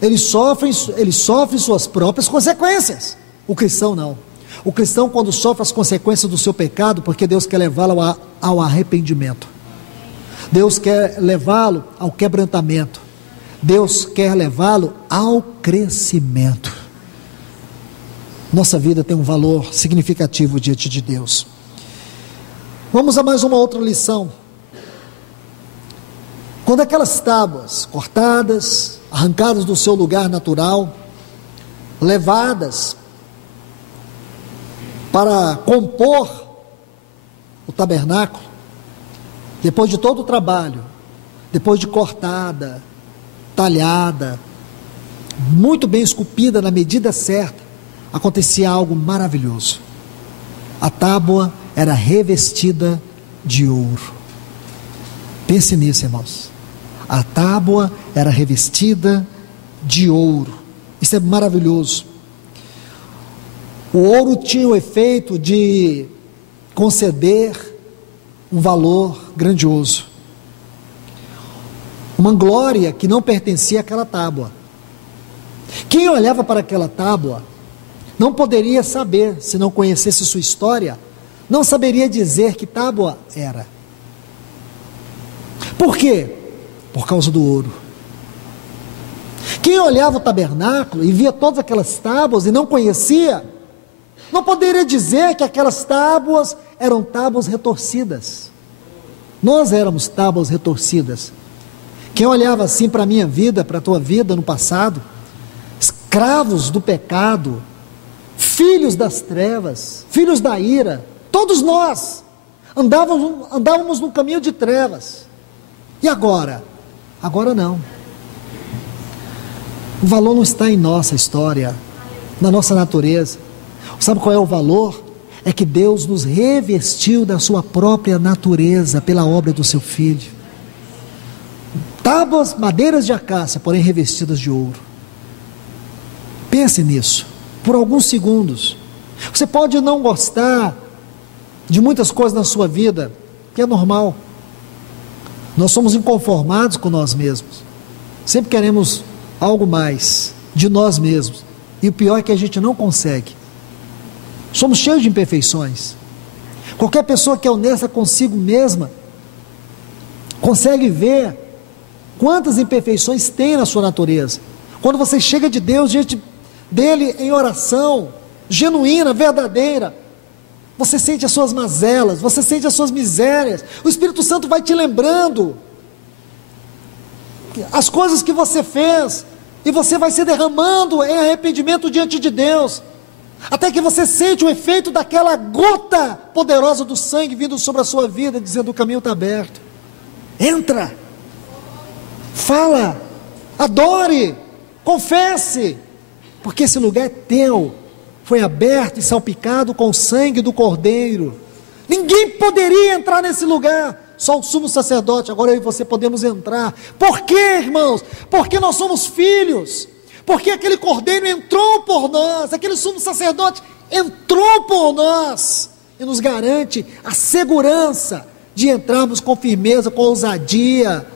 ele sofre suas próprias consequências. O cristão não. O cristão, quando sofre as consequências do seu pecado, porque Deus quer levá-lo ao arrependimento, Deus quer levá-lo ao quebrantamento, Deus quer levá-lo ao crescimento. Nossa vida tem um valor significativo diante de Deus. Vamos a mais uma outra lição. Quando aquelas tábuas cortadas, arrancadas do seu lugar natural, levadas para compor o tabernáculo, depois de todo o trabalho, depois de cortada, talhada, muito bem esculpida na medida certa, acontecia algo maravilhoso. A tábua era revestida de ouro. Pense nisso, irmãos. A tábua era revestida de ouro. Isso é maravilhoso. O ouro tinha o efeito de conceder um valor grandioso, uma glória que não pertencia àquela tábua. Quem olhava para aquela tábua não poderia saber, se não conhecesse sua história, não saberia dizer que tábua era. Por quê? Por causa do ouro. Quem olhava o tabernáculo e via todas aquelas tábuas e não conhecia, não poderia dizer que aquelas tábuas eram tábuas retorcidas. Nós éramos tábuas retorcidas. Quem olhava assim para a minha vida, para a tua vida no passado, escravos do pecado, filhos das trevas, filhos da ira, todos nós andávamos no caminho de trevas. E agora? Agora não. O valor não está em nossa história, na nossa natureza. Sabe qual é o valor? É que Deus nos revestiu da sua própria natureza pela obra do seu Filho. Tábuas, madeiras de acácia, porém revestidas de ouro. Pense nisso, por alguns segundos. Você pode não gostar de muitas coisas na sua vida, que é normal. Nós somos inconformados com nós mesmos. Sempre queremos algo mais de nós mesmos. E o pior é que a gente não consegue. Somos cheios de imperfeições. Qualquer pessoa que é honesta consigo mesma consegue ver quantas imperfeições tem na sua natureza. Quando você chega de Deus, diante dele em oração genuína, verdadeira, você sente as suas mazelas, você sente as suas misérias. O Espírito Santo vai te lembrando as coisas que você fez, e você vai se derramando em arrependimento diante de Deus, até que você sente o efeito daquela gota poderosa do sangue vindo sobre a sua vida, dizendo: o caminho está aberto, entra, fala, adore, confesse, porque esse lugar é teu, foi aberto e salpicado com o sangue do Cordeiro. Ninguém poderia entrar nesse lugar, só o sumo sacerdote. Agora eu e você podemos entrar. Por quê, irmãos? Porque nós somos filhos, porque aquele Cordeiro entrou por nós, aquele sumo sacerdote entrou por nós, e nos garante a segurança de entrarmos com firmeza, com ousadia.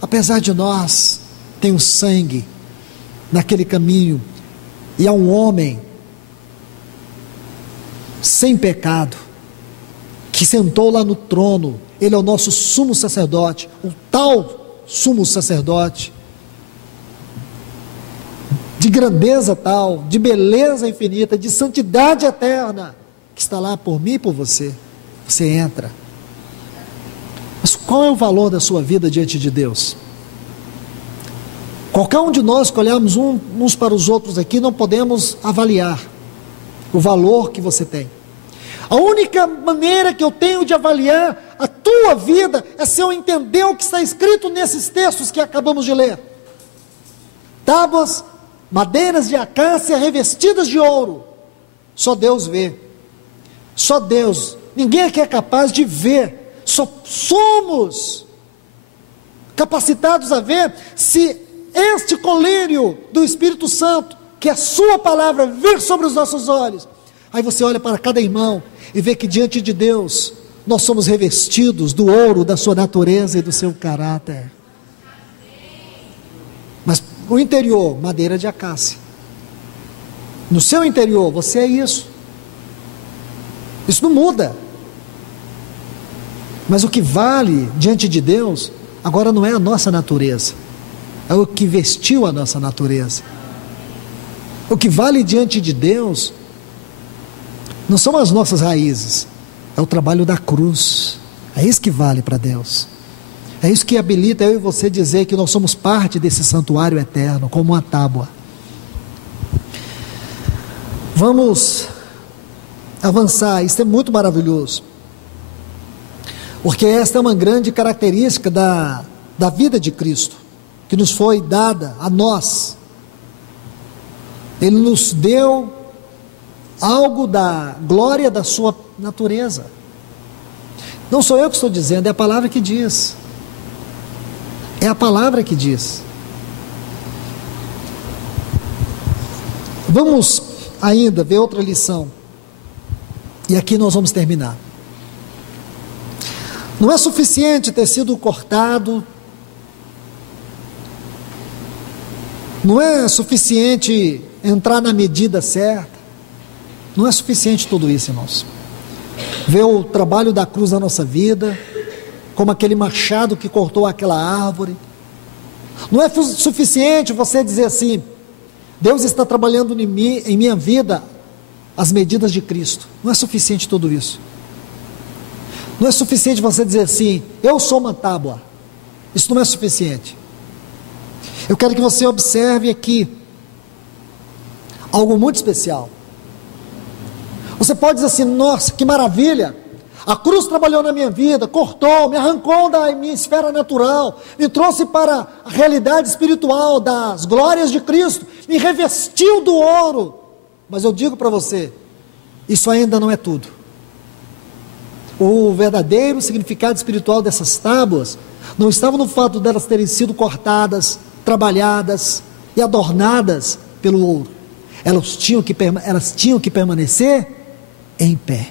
Apesar de nós, tem o sangue naquele caminho, e há um homem sem pecado, que sentou lá no trono. Ele é o nosso sumo sacerdote, o tal sumo sacerdote, de grandeza tal, de beleza infinita, de santidade eterna, que está lá por mim e por você. Você entra. Mas qual é o valor da sua vida diante de Deus? Qualquer um de nós que olharmos uns para os outros aqui, não podemos avaliar o valor que você tem. A única maneira que eu tenho de avaliar a tua vida é se eu entender o que está escrito nesses textos que acabamos de ler. Tábuas, madeiras de acácia revestidas de ouro. Só Deus vê. Só Deus. Ninguém aqui é capaz de ver. Só somos capacitados a ver se este colírio do Espírito Santo, que é a sua palavra, vir sobre os nossos olhos. Aí você olha para cada irmão e vê que diante de Deus nós somos revestidos do ouro da sua natureza e do seu caráter. Mas o interior, madeira de acácia. No seu interior, você é isso. Isso não muda. Mas o que vale diante de Deus agora não é a nossa natureza, é o que vestiu a nossa natureza. O que vale diante de Deus não são as nossas raízes, é o trabalho da cruz. É isso que vale para Deus. É isso que habilita eu e você dizer que nós somos parte desse santuário eterno, como uma tábua. Vamos avançar. Isso é muito maravilhoso, porque esta é uma grande característica da vida de Cristo, que nos foi dada a nós. Ele nos deu algo da glória da sua natureza. Não sou eu que estou dizendo, é a palavra que diz. É a palavra que diz. Vamos ainda ver outra lição, e aqui nós vamos terminar. Não é suficiente ter sido cortado, não é suficiente entrar na medida certa, não é suficiente tudo isso, irmãos. Ver o trabalho da cruz na nossa vida, como aquele machado que cortou aquela árvore. Não é suficiente você dizer assim: Deus está trabalhando em mim, em minha vida, as medidas de Cristo. Não é suficiente tudo isso. Não é suficiente você dizer assim: eu sou uma tábua. Isso não é suficiente. Eu quero que você observe aqui algo muito especial. Você pode dizer assim: nossa, que maravilha, A cruz trabalhou na minha vida, cortou, me arrancou da minha esfera natural, me trouxe para a realidade espiritual das glórias de Cristo, me revestiu do ouro. Mas eu digo para você, isso ainda não é tudo. O verdadeiro significado espiritual dessas tábuas não estava no fato delas terem sido cortadas, trabalhadas e adornadas pelo ouro. Elas tinham que permanecer em pé.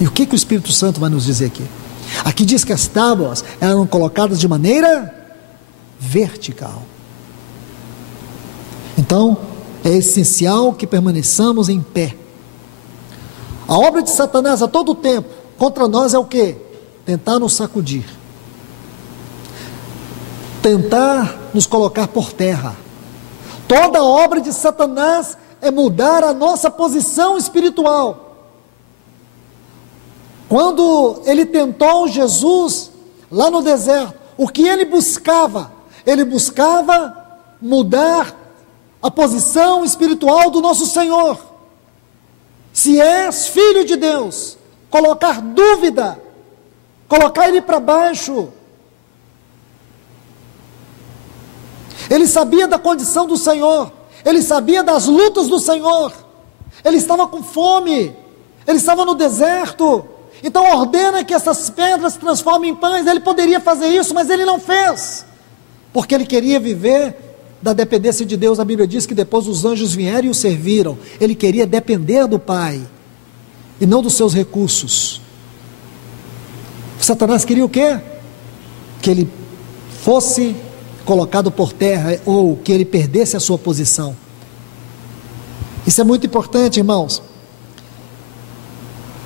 E o que o Espírito Santo vai nos dizer aqui? Aqui diz que as tábuas eram colocadas de maneira vertical. Então, é essencial que permaneçamos em pé. A obra de Satanás a todo tempo contra nós é o quê? Tentar nos sacudir. Tentar nos colocar por terra. Toda a obra de Satanás é mudar a nossa posição espiritual. Quando ele tentou Jesus lá no deserto, o que ele buscava? Ele buscava mudar a posição espiritual do nosso Senhor. Se és filho de Deus, colocar dúvida, colocar ele para baixo. Ele sabia da condição do Senhor, ele sabia das lutas do Senhor, ele estava com fome, ele estava no deserto. Então ordena que essas pedras se transformem em pães. Ele poderia fazer isso, mas ele não fez, porque ele queria viver da dependência de Deus. A Bíblia diz que depois os anjos vieram e o serviram. Ele queria depender do Pai e não dos seus recursos. Satanás queria o quê? Que ele fosse colocado por terra, ou que ele perdesse a sua posição. Isso é muito importante, irmãos.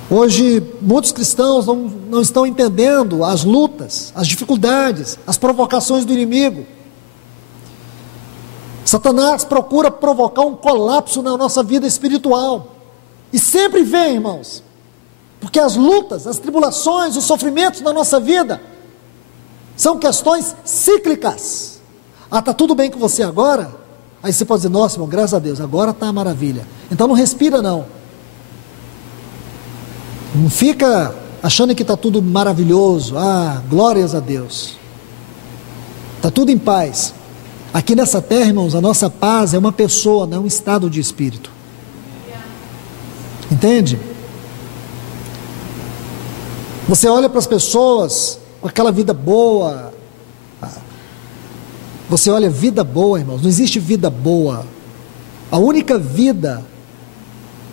Hoje, muitos cristãos não estão entendendo as lutas, as dificuldades, as provocações do inimigo. Satanás procura provocar um colapso na nossa vida espiritual. E sempre vem, irmãos, porque as lutas, as tribulações, os sofrimentos na nossa vida são questões cíclicas. Ah, está tudo bem com você agora? Aí você pode dizer, nossa, irmão, graças a Deus, agora está maravilha. Então não respira não. Não fica achando que está tudo maravilhoso. Ah, glórias a Deus. Está tudo em paz. Aqui nessa terra, irmãos, a nossa paz é uma pessoa, não é um estado de espírito. Entende? Você olha para as pessoas com aquela vida boa. Você olha vida boa, irmãos. Não existe vida boa. A única vida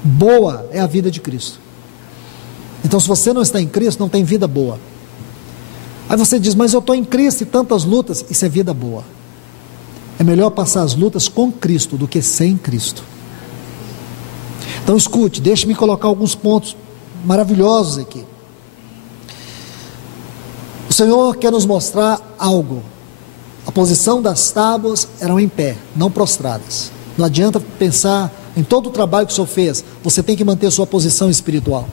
boa é a vida de Cristo. Então, se você não está em Cristo, não tem vida boa. Aí você diz, mas eu estou em Cristo e tantas lutas. Isso é vida boa. É melhor passar as lutas com Cristo do que sem Cristo. Então escute, deixe-me colocar alguns pontos maravilhosos aqui. O Senhor quer nos mostrar algo. A posição das tábuas eram em pé, não prostradas. Não adianta pensar em todo o trabalho que o Senhor fez. Você tem que manter sua posição espiritual.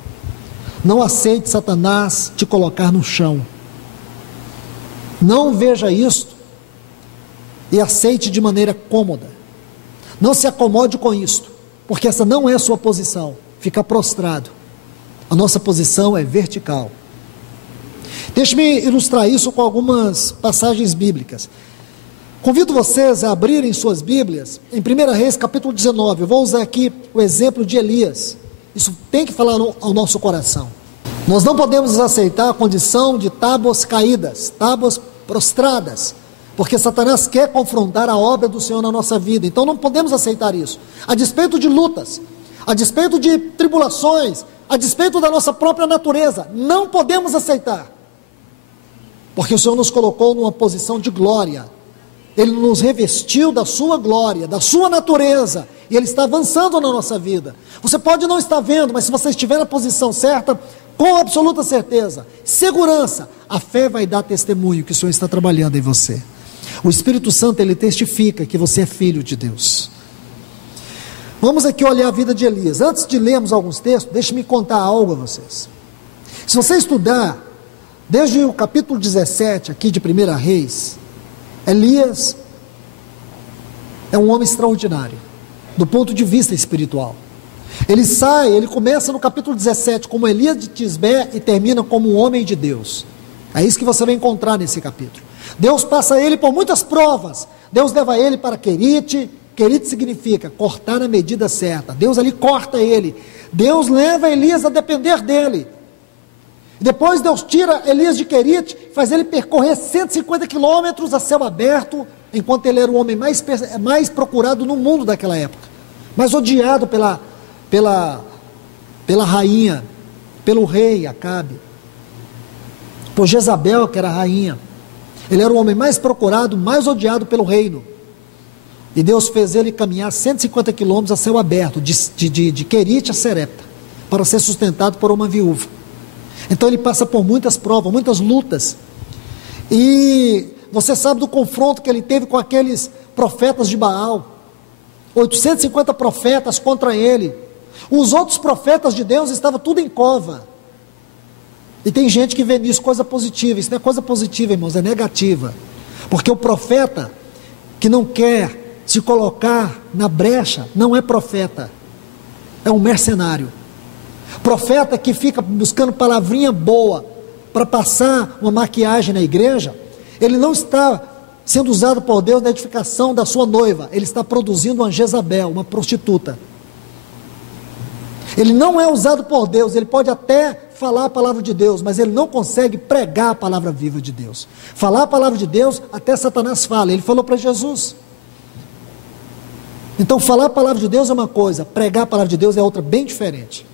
Não aceite Satanás te colocar no chão. Não veja isto e aceite de maneira cômoda. Não se acomode com isto, porque essa não é a sua posição. Fica prostrado. A nossa posição é vertical. Deixe-me ilustrar isso com algumas passagens bíblicas. Convido vocês a abrirem suas Bíblias em 1 Reis capítulo 19. Eu vou usar aqui o exemplo de Elias. Isso tem que falar ao nosso coração. Nós não podemos aceitar a condição de tábuas caídas, tábuas prostradas, porque Satanás quer confrontar a obra do Senhor na nossa vida. Então não podemos aceitar isso. A despeito de lutas, a despeito de tribulações, a despeito da nossa própria natureza, não podemos aceitar. Porque o Senhor nos colocou numa posição de glória. Ele nos revestiu da sua glória, da sua natureza, e Ele está avançando na nossa vida. Você pode não estar vendo, mas se você estiver na posição certa, com absoluta certeza, segurança, a fé vai dar testemunho que o Senhor está trabalhando em você. O Espírito Santo, Ele testifica que você é filho de Deus. Vamos aqui olhar a vida de Elias. Antes de lermos alguns textos, deixe-me contar algo a vocês. Se você estudar, desde o capítulo 17 aqui de 1 Reis, Elias é um homem extraordinário, do ponto de vista espiritual. Ele sai, ele começa no capítulo 17 como Elias de Tisbé e termina como um homem de Deus. É isso que você vai encontrar nesse capítulo. Deus passa ele por muitas provas. Deus leva ele para Querite. Querite significa cortar na medida certa. Deus ali corta ele. Deus leva Elias a depender dele. Depois Deus tira Elias de Querite, faz ele percorrer 150 quilômetros a céu aberto, enquanto ele era o homem mais procurado no mundo daquela época, mais odiado pela rainha, pelo rei Acabe, por Jezabel, que era a rainha. Ele era o homem mais procurado, mais odiado pelo reino. E Deus fez ele caminhar 150 quilômetros a céu aberto, de Querite a Serepta, para ser sustentado por uma viúva. Então ele passa por muitas provas, muitas lutas. E você sabe do confronto que ele teve com aqueles profetas de Baal. 850 profetas contra ele. Os outros profetas de Deus estavam tudo em cova. E tem gente que vê nisso coisa positiva. Isso não é coisa positiva, irmãos, é negativa. Porque o profeta que não quer se colocar na brecha não é profeta, é um mercenário. Profeta que fica buscando palavrinha boa para passar uma maquiagem na igreja, ele não está sendo usado por Deus na edificação da sua noiva, ele está produzindo uma Jezabel, uma prostituta. Ele não é usado por Deus, ele pode até falar a palavra de Deus, mas ele não consegue pregar a palavra viva de Deus. Falar a palavra de Deus, até Satanás fala, ele falou para Jesus. Então falar a palavra de Deus é uma coisa, pregar a palavra de Deus é outra bem diferente.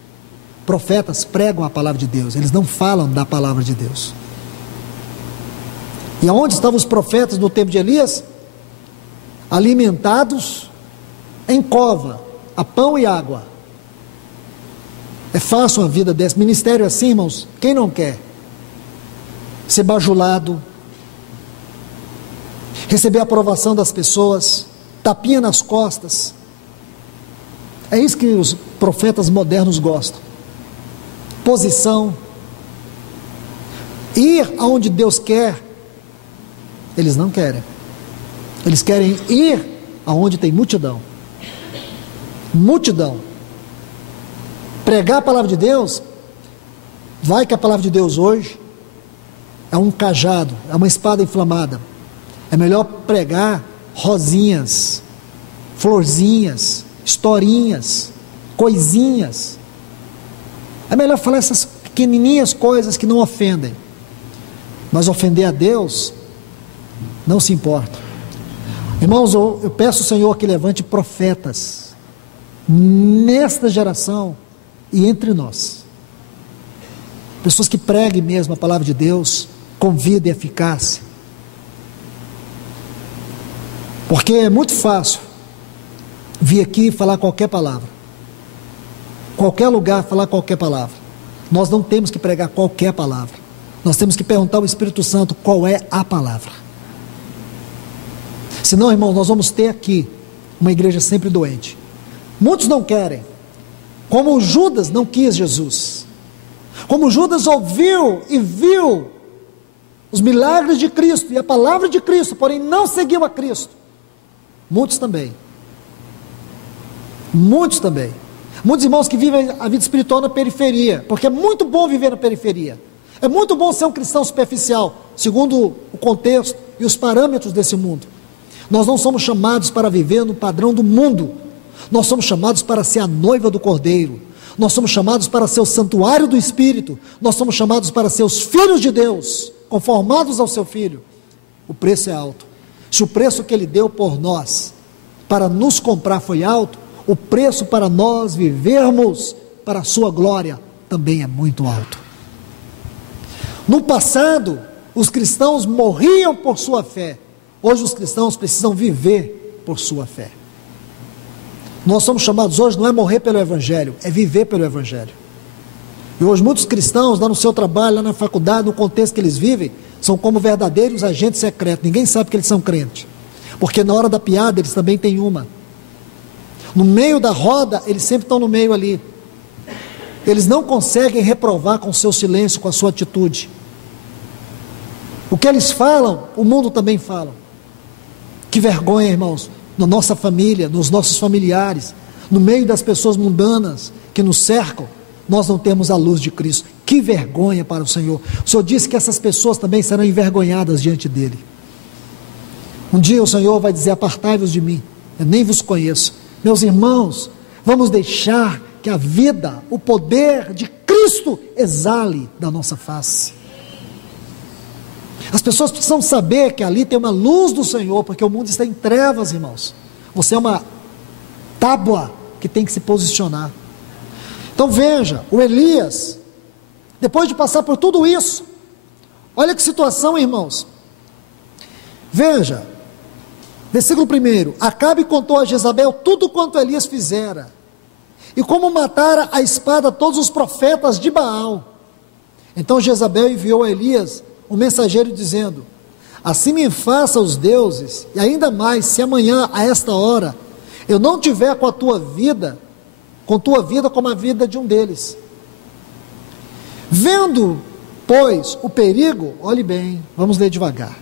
Profetas pregam a palavra de Deus, eles não falam da palavra de Deus. E aonde estavam os profetas no tempo de Elias? Alimentados em cova, a pão e água. É fácil uma vida desse, ministério assim, irmãos, quem não quer? Ser bajulado, receber a aprovação das pessoas, tapinha nas costas. É isso que os profetas modernos gostam. Posição. Ir aonde Deus quer, eles não querem. Eles querem ir aonde tem multidão. Multidão. Pregar a palavra de Deus, vai que a palavra de Deus hoje é um cajado, é uma espada inflamada. É melhor pregar rosinhas, florzinhas, historinhas, coisinhas. É melhor falar essas pequenininhas coisas que não ofendem. Mas ofender a Deus, não se importa. Irmãos, eu peço ao Senhor que levante profetas nesta geração e entre nós. Pessoas que preguem mesmo a palavra de Deus, com vida e eficácia. Porque é muito fácil vir aqui e falar qualquer palavra. Qualquer lugar falar qualquer palavra. Nós não temos que pregar qualquer palavra. Nós temos que perguntar ao Espírito Santo qual é a palavra. Senão, irmãos, nós vamos ter aqui uma igreja sempre doente. Muitos não querem. Como Judas não quis Jesus. Como Judas ouviu e viu os milagres de Cristo e a palavra de Cristo, porém não seguiu a Cristo. Muitos também. Muitos também. Muitos irmãos que vivem a vida espiritual na periferia, porque é muito bom viver na periferia. É muito bom ser um cristão superficial, segundo o contexto e os parâmetros desse mundo. Nós não somos chamados para viver no padrão do mundo. Nós somos chamados para ser a noiva do Cordeiro. Nós somos chamados para ser o santuário do Espírito. Nós somos chamados para ser os filhos de Deus, conformados ao seu Filho. O preço é alto. Se o preço que Ele deu por nós, para nos comprar foi alto, o preço para nós vivermos para a sua glória também é muito alto. No passado, os cristãos morriam por sua fé. Hoje os cristãos precisam viver por sua fé. Nós somos chamados hoje, não é morrer pelo Evangelho, é viver pelo Evangelho. E hoje muitos cristãos, lá no seu trabalho, lá na faculdade, no contexto que eles vivem, são como verdadeiros agentes secretos. Ninguém sabe que eles são crentes, porque na hora da piada eles também têm uma. No meio da roda, eles sempre estão no meio ali. Eles não conseguem reprovar com o seu silêncio, com a sua atitude. O que eles falam, o mundo também fala. Que vergonha, irmãos, na nossa família, nos nossos familiares, no meio das pessoas mundanas que nos cercam, nós não temos a luz de Cristo. Que vergonha para o Senhor. O Senhor disse que essas pessoas também serão envergonhadas diante dEle. Um dia o Senhor vai dizer: apartai-vos de mim, eu nem vos conheço. Meus irmãos, vamos deixar que a vida, o poder de Cristo exale da nossa face. As pessoas precisam saber que ali tem uma luz do Senhor, porque o mundo está em trevas, irmãos. Você é uma tábua que tem que se posicionar. Então veja, o Elias, depois de passar por tudo isso, olha que situação, irmãos. Veja, versículo 1: Acabe contou a Jezabel tudo quanto Elias fizera, e como matara a espada todos os profetas de Baal. Então Jezabel enviou a Elias um mensageiro dizendo: assim me faça os deuses, e ainda mais, se amanhã a esta hora eu não tiver com tua vida como a vida de um deles. Vendo, pois, o perigo, olhe bem, vamos ler devagar.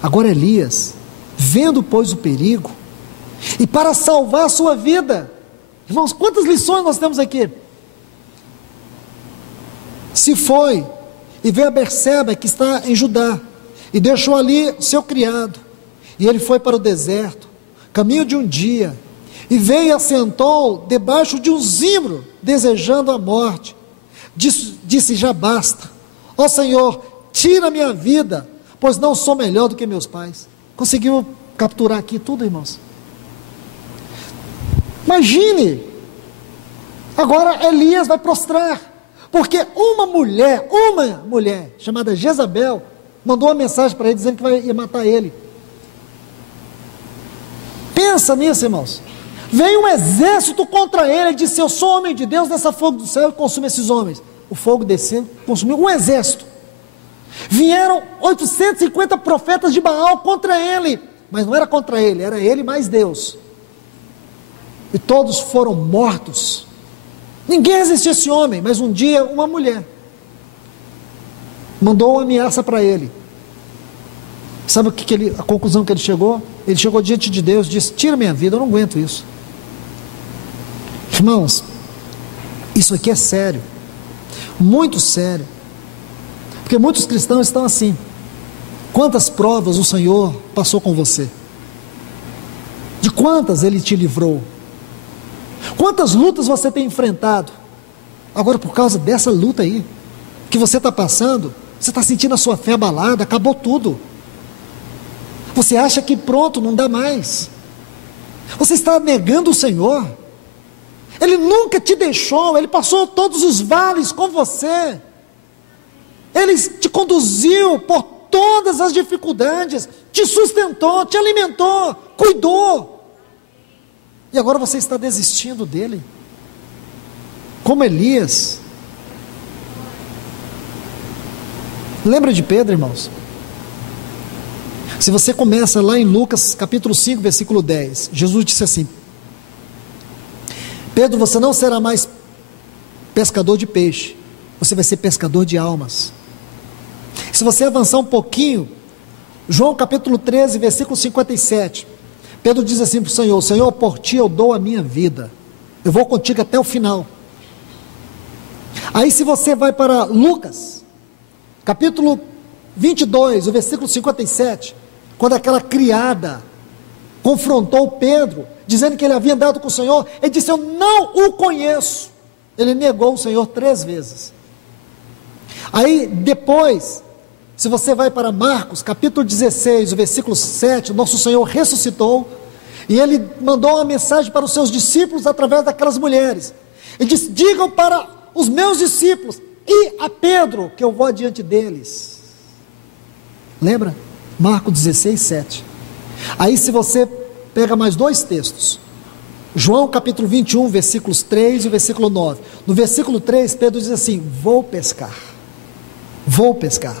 Agora Elias, vendo, pois, o perigo, e para salvar a sua vida, irmãos, quantas lições nós temos aqui? Se foi e veio a Berseba, que está em Judá, e deixou ali o seu criado, e ele foi para o deserto, caminho de um dia, e veio e assentou debaixo de um zimbro, desejando a morte. Disse: já basta, ó Senhor, tira a minha vida, pois não sou melhor do que meus pais. Conseguiu capturar aqui tudo, irmãos? Imagine, agora Elias vai prostrar, porque uma mulher chamada Jezabel, mandou uma mensagem para ele dizendo que ia matar ele. Pensa nisso, irmãos. Veio um exército contra ele, ele disse: eu sou homem de Deus, desça fogo do céu e consuma esses homens. O fogo desceu, consumiu um exército. Vieram 850 profetas de Baal contra ele, mas não era contra ele, era ele mais Deus. E todos foram mortos. Ninguém resistiu a esse homem, mas um dia uma mulher mandou uma ameaça para ele. Sabe a conclusão que ele chegou? Ele chegou diante de Deus e disse: tira minha vida, eu não aguento isso. Irmãos, isso aqui é sério, muito sério, porque muitos cristãos estão assim. Quantas provas o Senhor passou com você? De quantas Ele te livrou? Quantas lutas você tem enfrentado? Agora, por causa dessa luta aí que você está passando, você está sentindo a sua fé abalada, acabou tudo. Você acha que pronto, não dá mais. Você está negando o Senhor. Ele nunca te deixou, Ele passou todos os vales com você. Ele te conduziu por todas as dificuldades, te sustentou, te alimentou, cuidou. E agora você está desistindo dele? Como Elias. Lembra de Pedro, irmãos? Se você começa lá em Lucas capítulo 5, versículo 10, Jesus disse assim: Pedro, você não será mais pescador de peixe, você vai ser pescador de almas. Se você avançar um pouquinho, João capítulo 13, versículo 57, Pedro diz assim para o Senhor: Senhor, por ti eu dou a minha vida, eu vou contigo até o final. Aí se você vai para Lucas capítulo 22, o versículo 57, quando aquela criada confrontou Pedro, dizendo que ele havia andado com o Senhor, ele disse: eu não o conheço. Ele negou o Senhor 3 vezes. Aí depois, se você vai para Marcos capítulo 16, o versículo 7, nosso Senhor ressuscitou, e ele mandou uma mensagem para os seus discípulos através daquelas mulheres. Ele disse: digam para os meus discípulos e a Pedro que eu vou adiante deles. Lembra? Marcos 16, 7. Aí se você pega mais 2 textos, João capítulo 21, versículos 3 e o versículo 9. No versículo 3, Pedro diz assim: vou pescar. Vou pescar.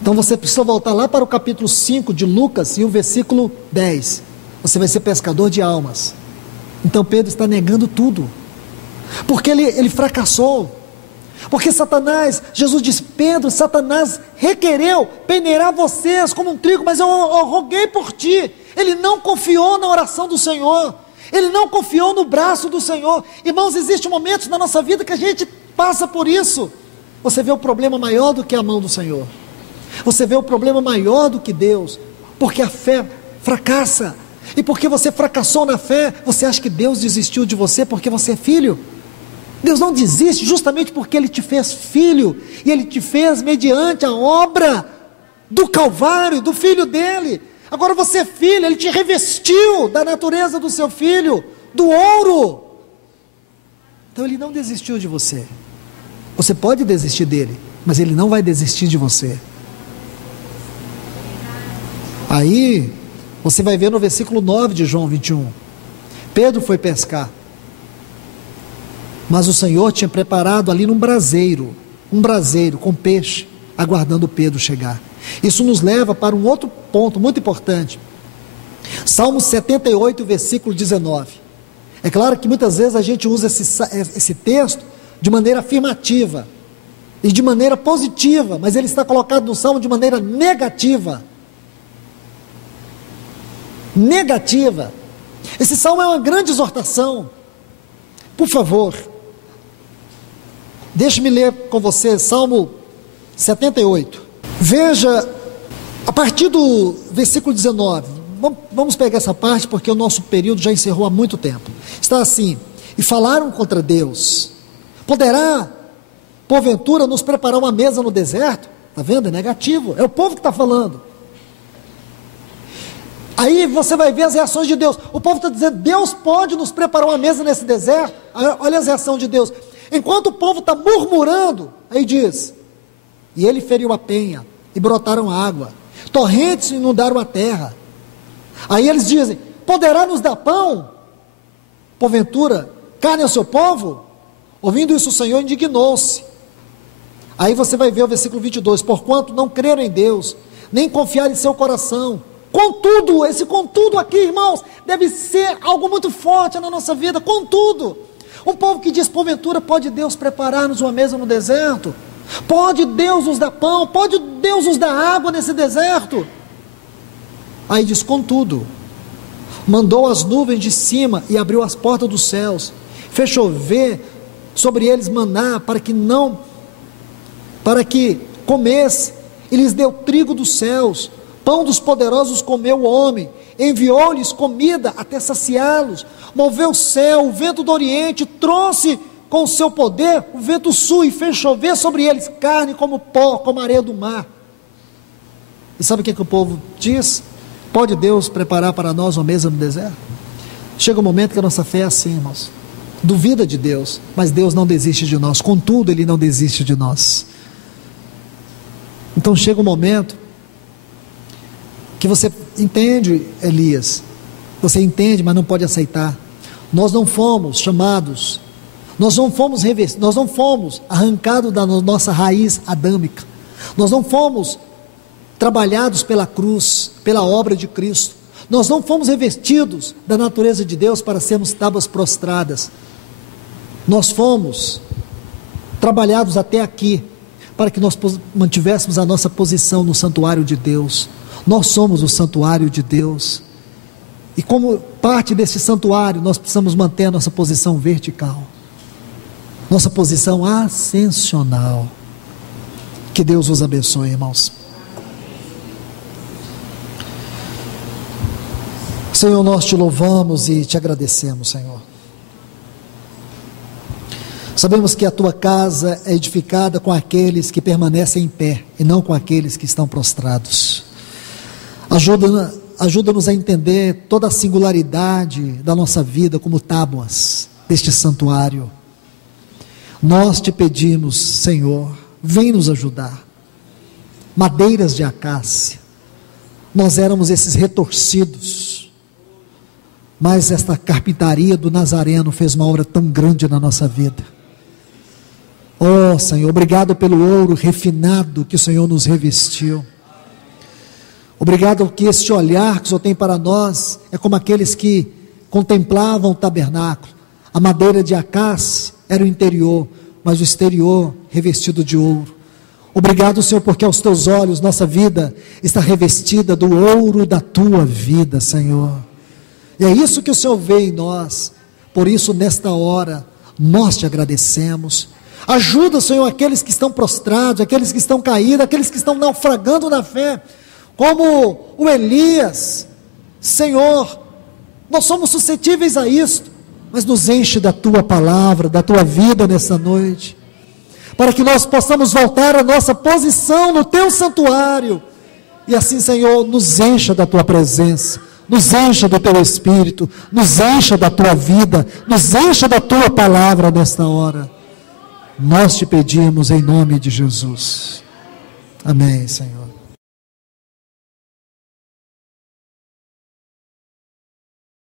Então você precisa voltar lá para o capítulo 5 de Lucas e o versículo 10. Você vai ser pescador de almas. Então Pedro está negando tudo, porque ele fracassou. Porque Satanás, Jesus disse: Pedro, Satanás requereu peneirar vocês como um trigo, mas eu roguei por ti. Ele não confiou na oração do Senhor. ele não confiou no braço do Senhor. Irmãos, existem momentos na nossa vida que a gente passa por isso. Você vê o problema maior do que a mão do Senhor, você vê o problema maior do que Deus, porque a fé fracassa, e porque você fracassou na fé, você acha que Deus desistiu de você porque você é filho? Deus não desiste justamente porque Ele te fez filho, e Ele te fez mediante a obra do Calvário, do Filho dEle. Agora você é filho, Ele te revestiu da natureza do seu filho, do ouro. Então Ele não desistiu de você. Você pode desistir dEle, mas Ele não vai desistir de você. Aí, você vai ver no versículo 9 de João 21, Pedro foi pescar, mas o Senhor tinha preparado ali um braseiro com peixe, aguardando Pedro chegar. Isso nos leva para um outro ponto muito importante, Salmo 78, versículo 19, é claro que muitas vezes a gente usa esse texto de maneira afirmativa, e de maneira positiva, mas ele está colocado no Salmo de maneira negativa, esse Salmo é uma grande exortação. Por favor, deixe-me ler com você Salmo 78, veja, a partir do versículo 19, vamos pegar essa parte, porque o nosso período já encerrou há muito tempo. Está assim: e falaram contra Deus, poderá, porventura, nos preparar uma mesa no deserto? Está vendo? É negativo, é o povo que está falando. Aí você vai ver as reações de Deus. O povo está dizendo: Deus pode nos preparar uma mesa nesse deserto? Olha as reações de Deus. Enquanto o povo está murmurando, aí diz: e Ele feriu a penha, e brotaram água, torrentes inundaram a terra. Aí eles dizem: poderá nos dar pão, porventura, carne ao seu povo? Ouvindo isso, o Senhor indignou-se. Aí você vai ver o versículo 22, porquanto não creram em Deus, nem confiaram em seu coração. Contudo, esse contudo aqui, irmãos, deve ser algo muito forte na nossa vida. Contudo, um povo que diz: porventura pode Deus preparar-nos uma mesa no deserto? Pode Deus nos dar pão? Pode Deus nos dar água nesse deserto? Aí diz: contudo, mandou as nuvens de cima e abriu as portas dos céus, fez chover sobre eles maná, para que comesse, e lhes deu trigo dos céus, pão dos poderosos comeu o homem, enviou-lhes comida até saciá-los, moveu o céu, o vento do oriente, trouxe com o seu poder o vento sul, e fez chover sobre eles carne como pó, como areia do mar. E sabe o que o povo diz? Pode Deus preparar para nós uma mesa no deserto? Chega um momento que a nossa fé é assim, irmãos, duvida de Deus, mas Deus não desiste de nós, contudo Ele não desiste de nós. Então chega um momento que você entende, Elias, você entende, mas não pode aceitar. Nós não fomos chamados, nós não fomos revestidos, nós não fomos arrancados da nossa raiz adâmica, nós não fomos trabalhados pela cruz, pela obra de Cristo, nós não fomos revestidos da natureza de Deus para sermos tábuas prostradas, nós fomos trabalhados até aqui, para que nós mantivéssemos a nossa posição no santuário de Deus. Nós somos o santuário de Deus, e como parte desse santuário, nós precisamos manter a nossa posição vertical, nossa posição ascensional. Que Deus os abençoe, irmãos. Senhor, nós te louvamos e te agradecemos, Senhor. Sabemos que a tua casa é edificada com aqueles que permanecem em pé, e não com aqueles que estão prostrados. Ajuda-nos a entender toda a singularidade da nossa vida como tábuas deste santuário. Nós te pedimos, Senhor, vem nos ajudar. Madeiras de acácia, nós éramos esses retorcidos, mas esta carpintaria do Nazareno fez uma obra tão grande na nossa vida. Oh Senhor, obrigado pelo ouro refinado que o Senhor nos revestiu. Obrigado que este olhar que o Senhor tem para nós é como aqueles que contemplavam o tabernáculo. A madeira de acácia era o interior, mas o exterior revestido de ouro. Obrigado, Senhor, porque aos teus olhos nossa vida está revestida do ouro da tua vida, Senhor. E é isso que o Senhor vê em nós. Por isso, nesta hora, nós te agradecemos. Ajuda, Senhor, aqueles que estão prostrados, aqueles que estão caídos, aqueles que estão naufragando na fé, como o Elias. Senhor, nós somos suscetíveis a isto, mas nos enche da tua palavra, da tua vida nessa noite, para que nós possamos voltar à nossa posição no teu santuário, e assim, Senhor, nos encha da tua presença, nos encha do teu Espírito, nos encha da tua vida, nos encha da tua palavra nesta hora. Nós te pedimos em nome de Jesus. Amém, Senhor.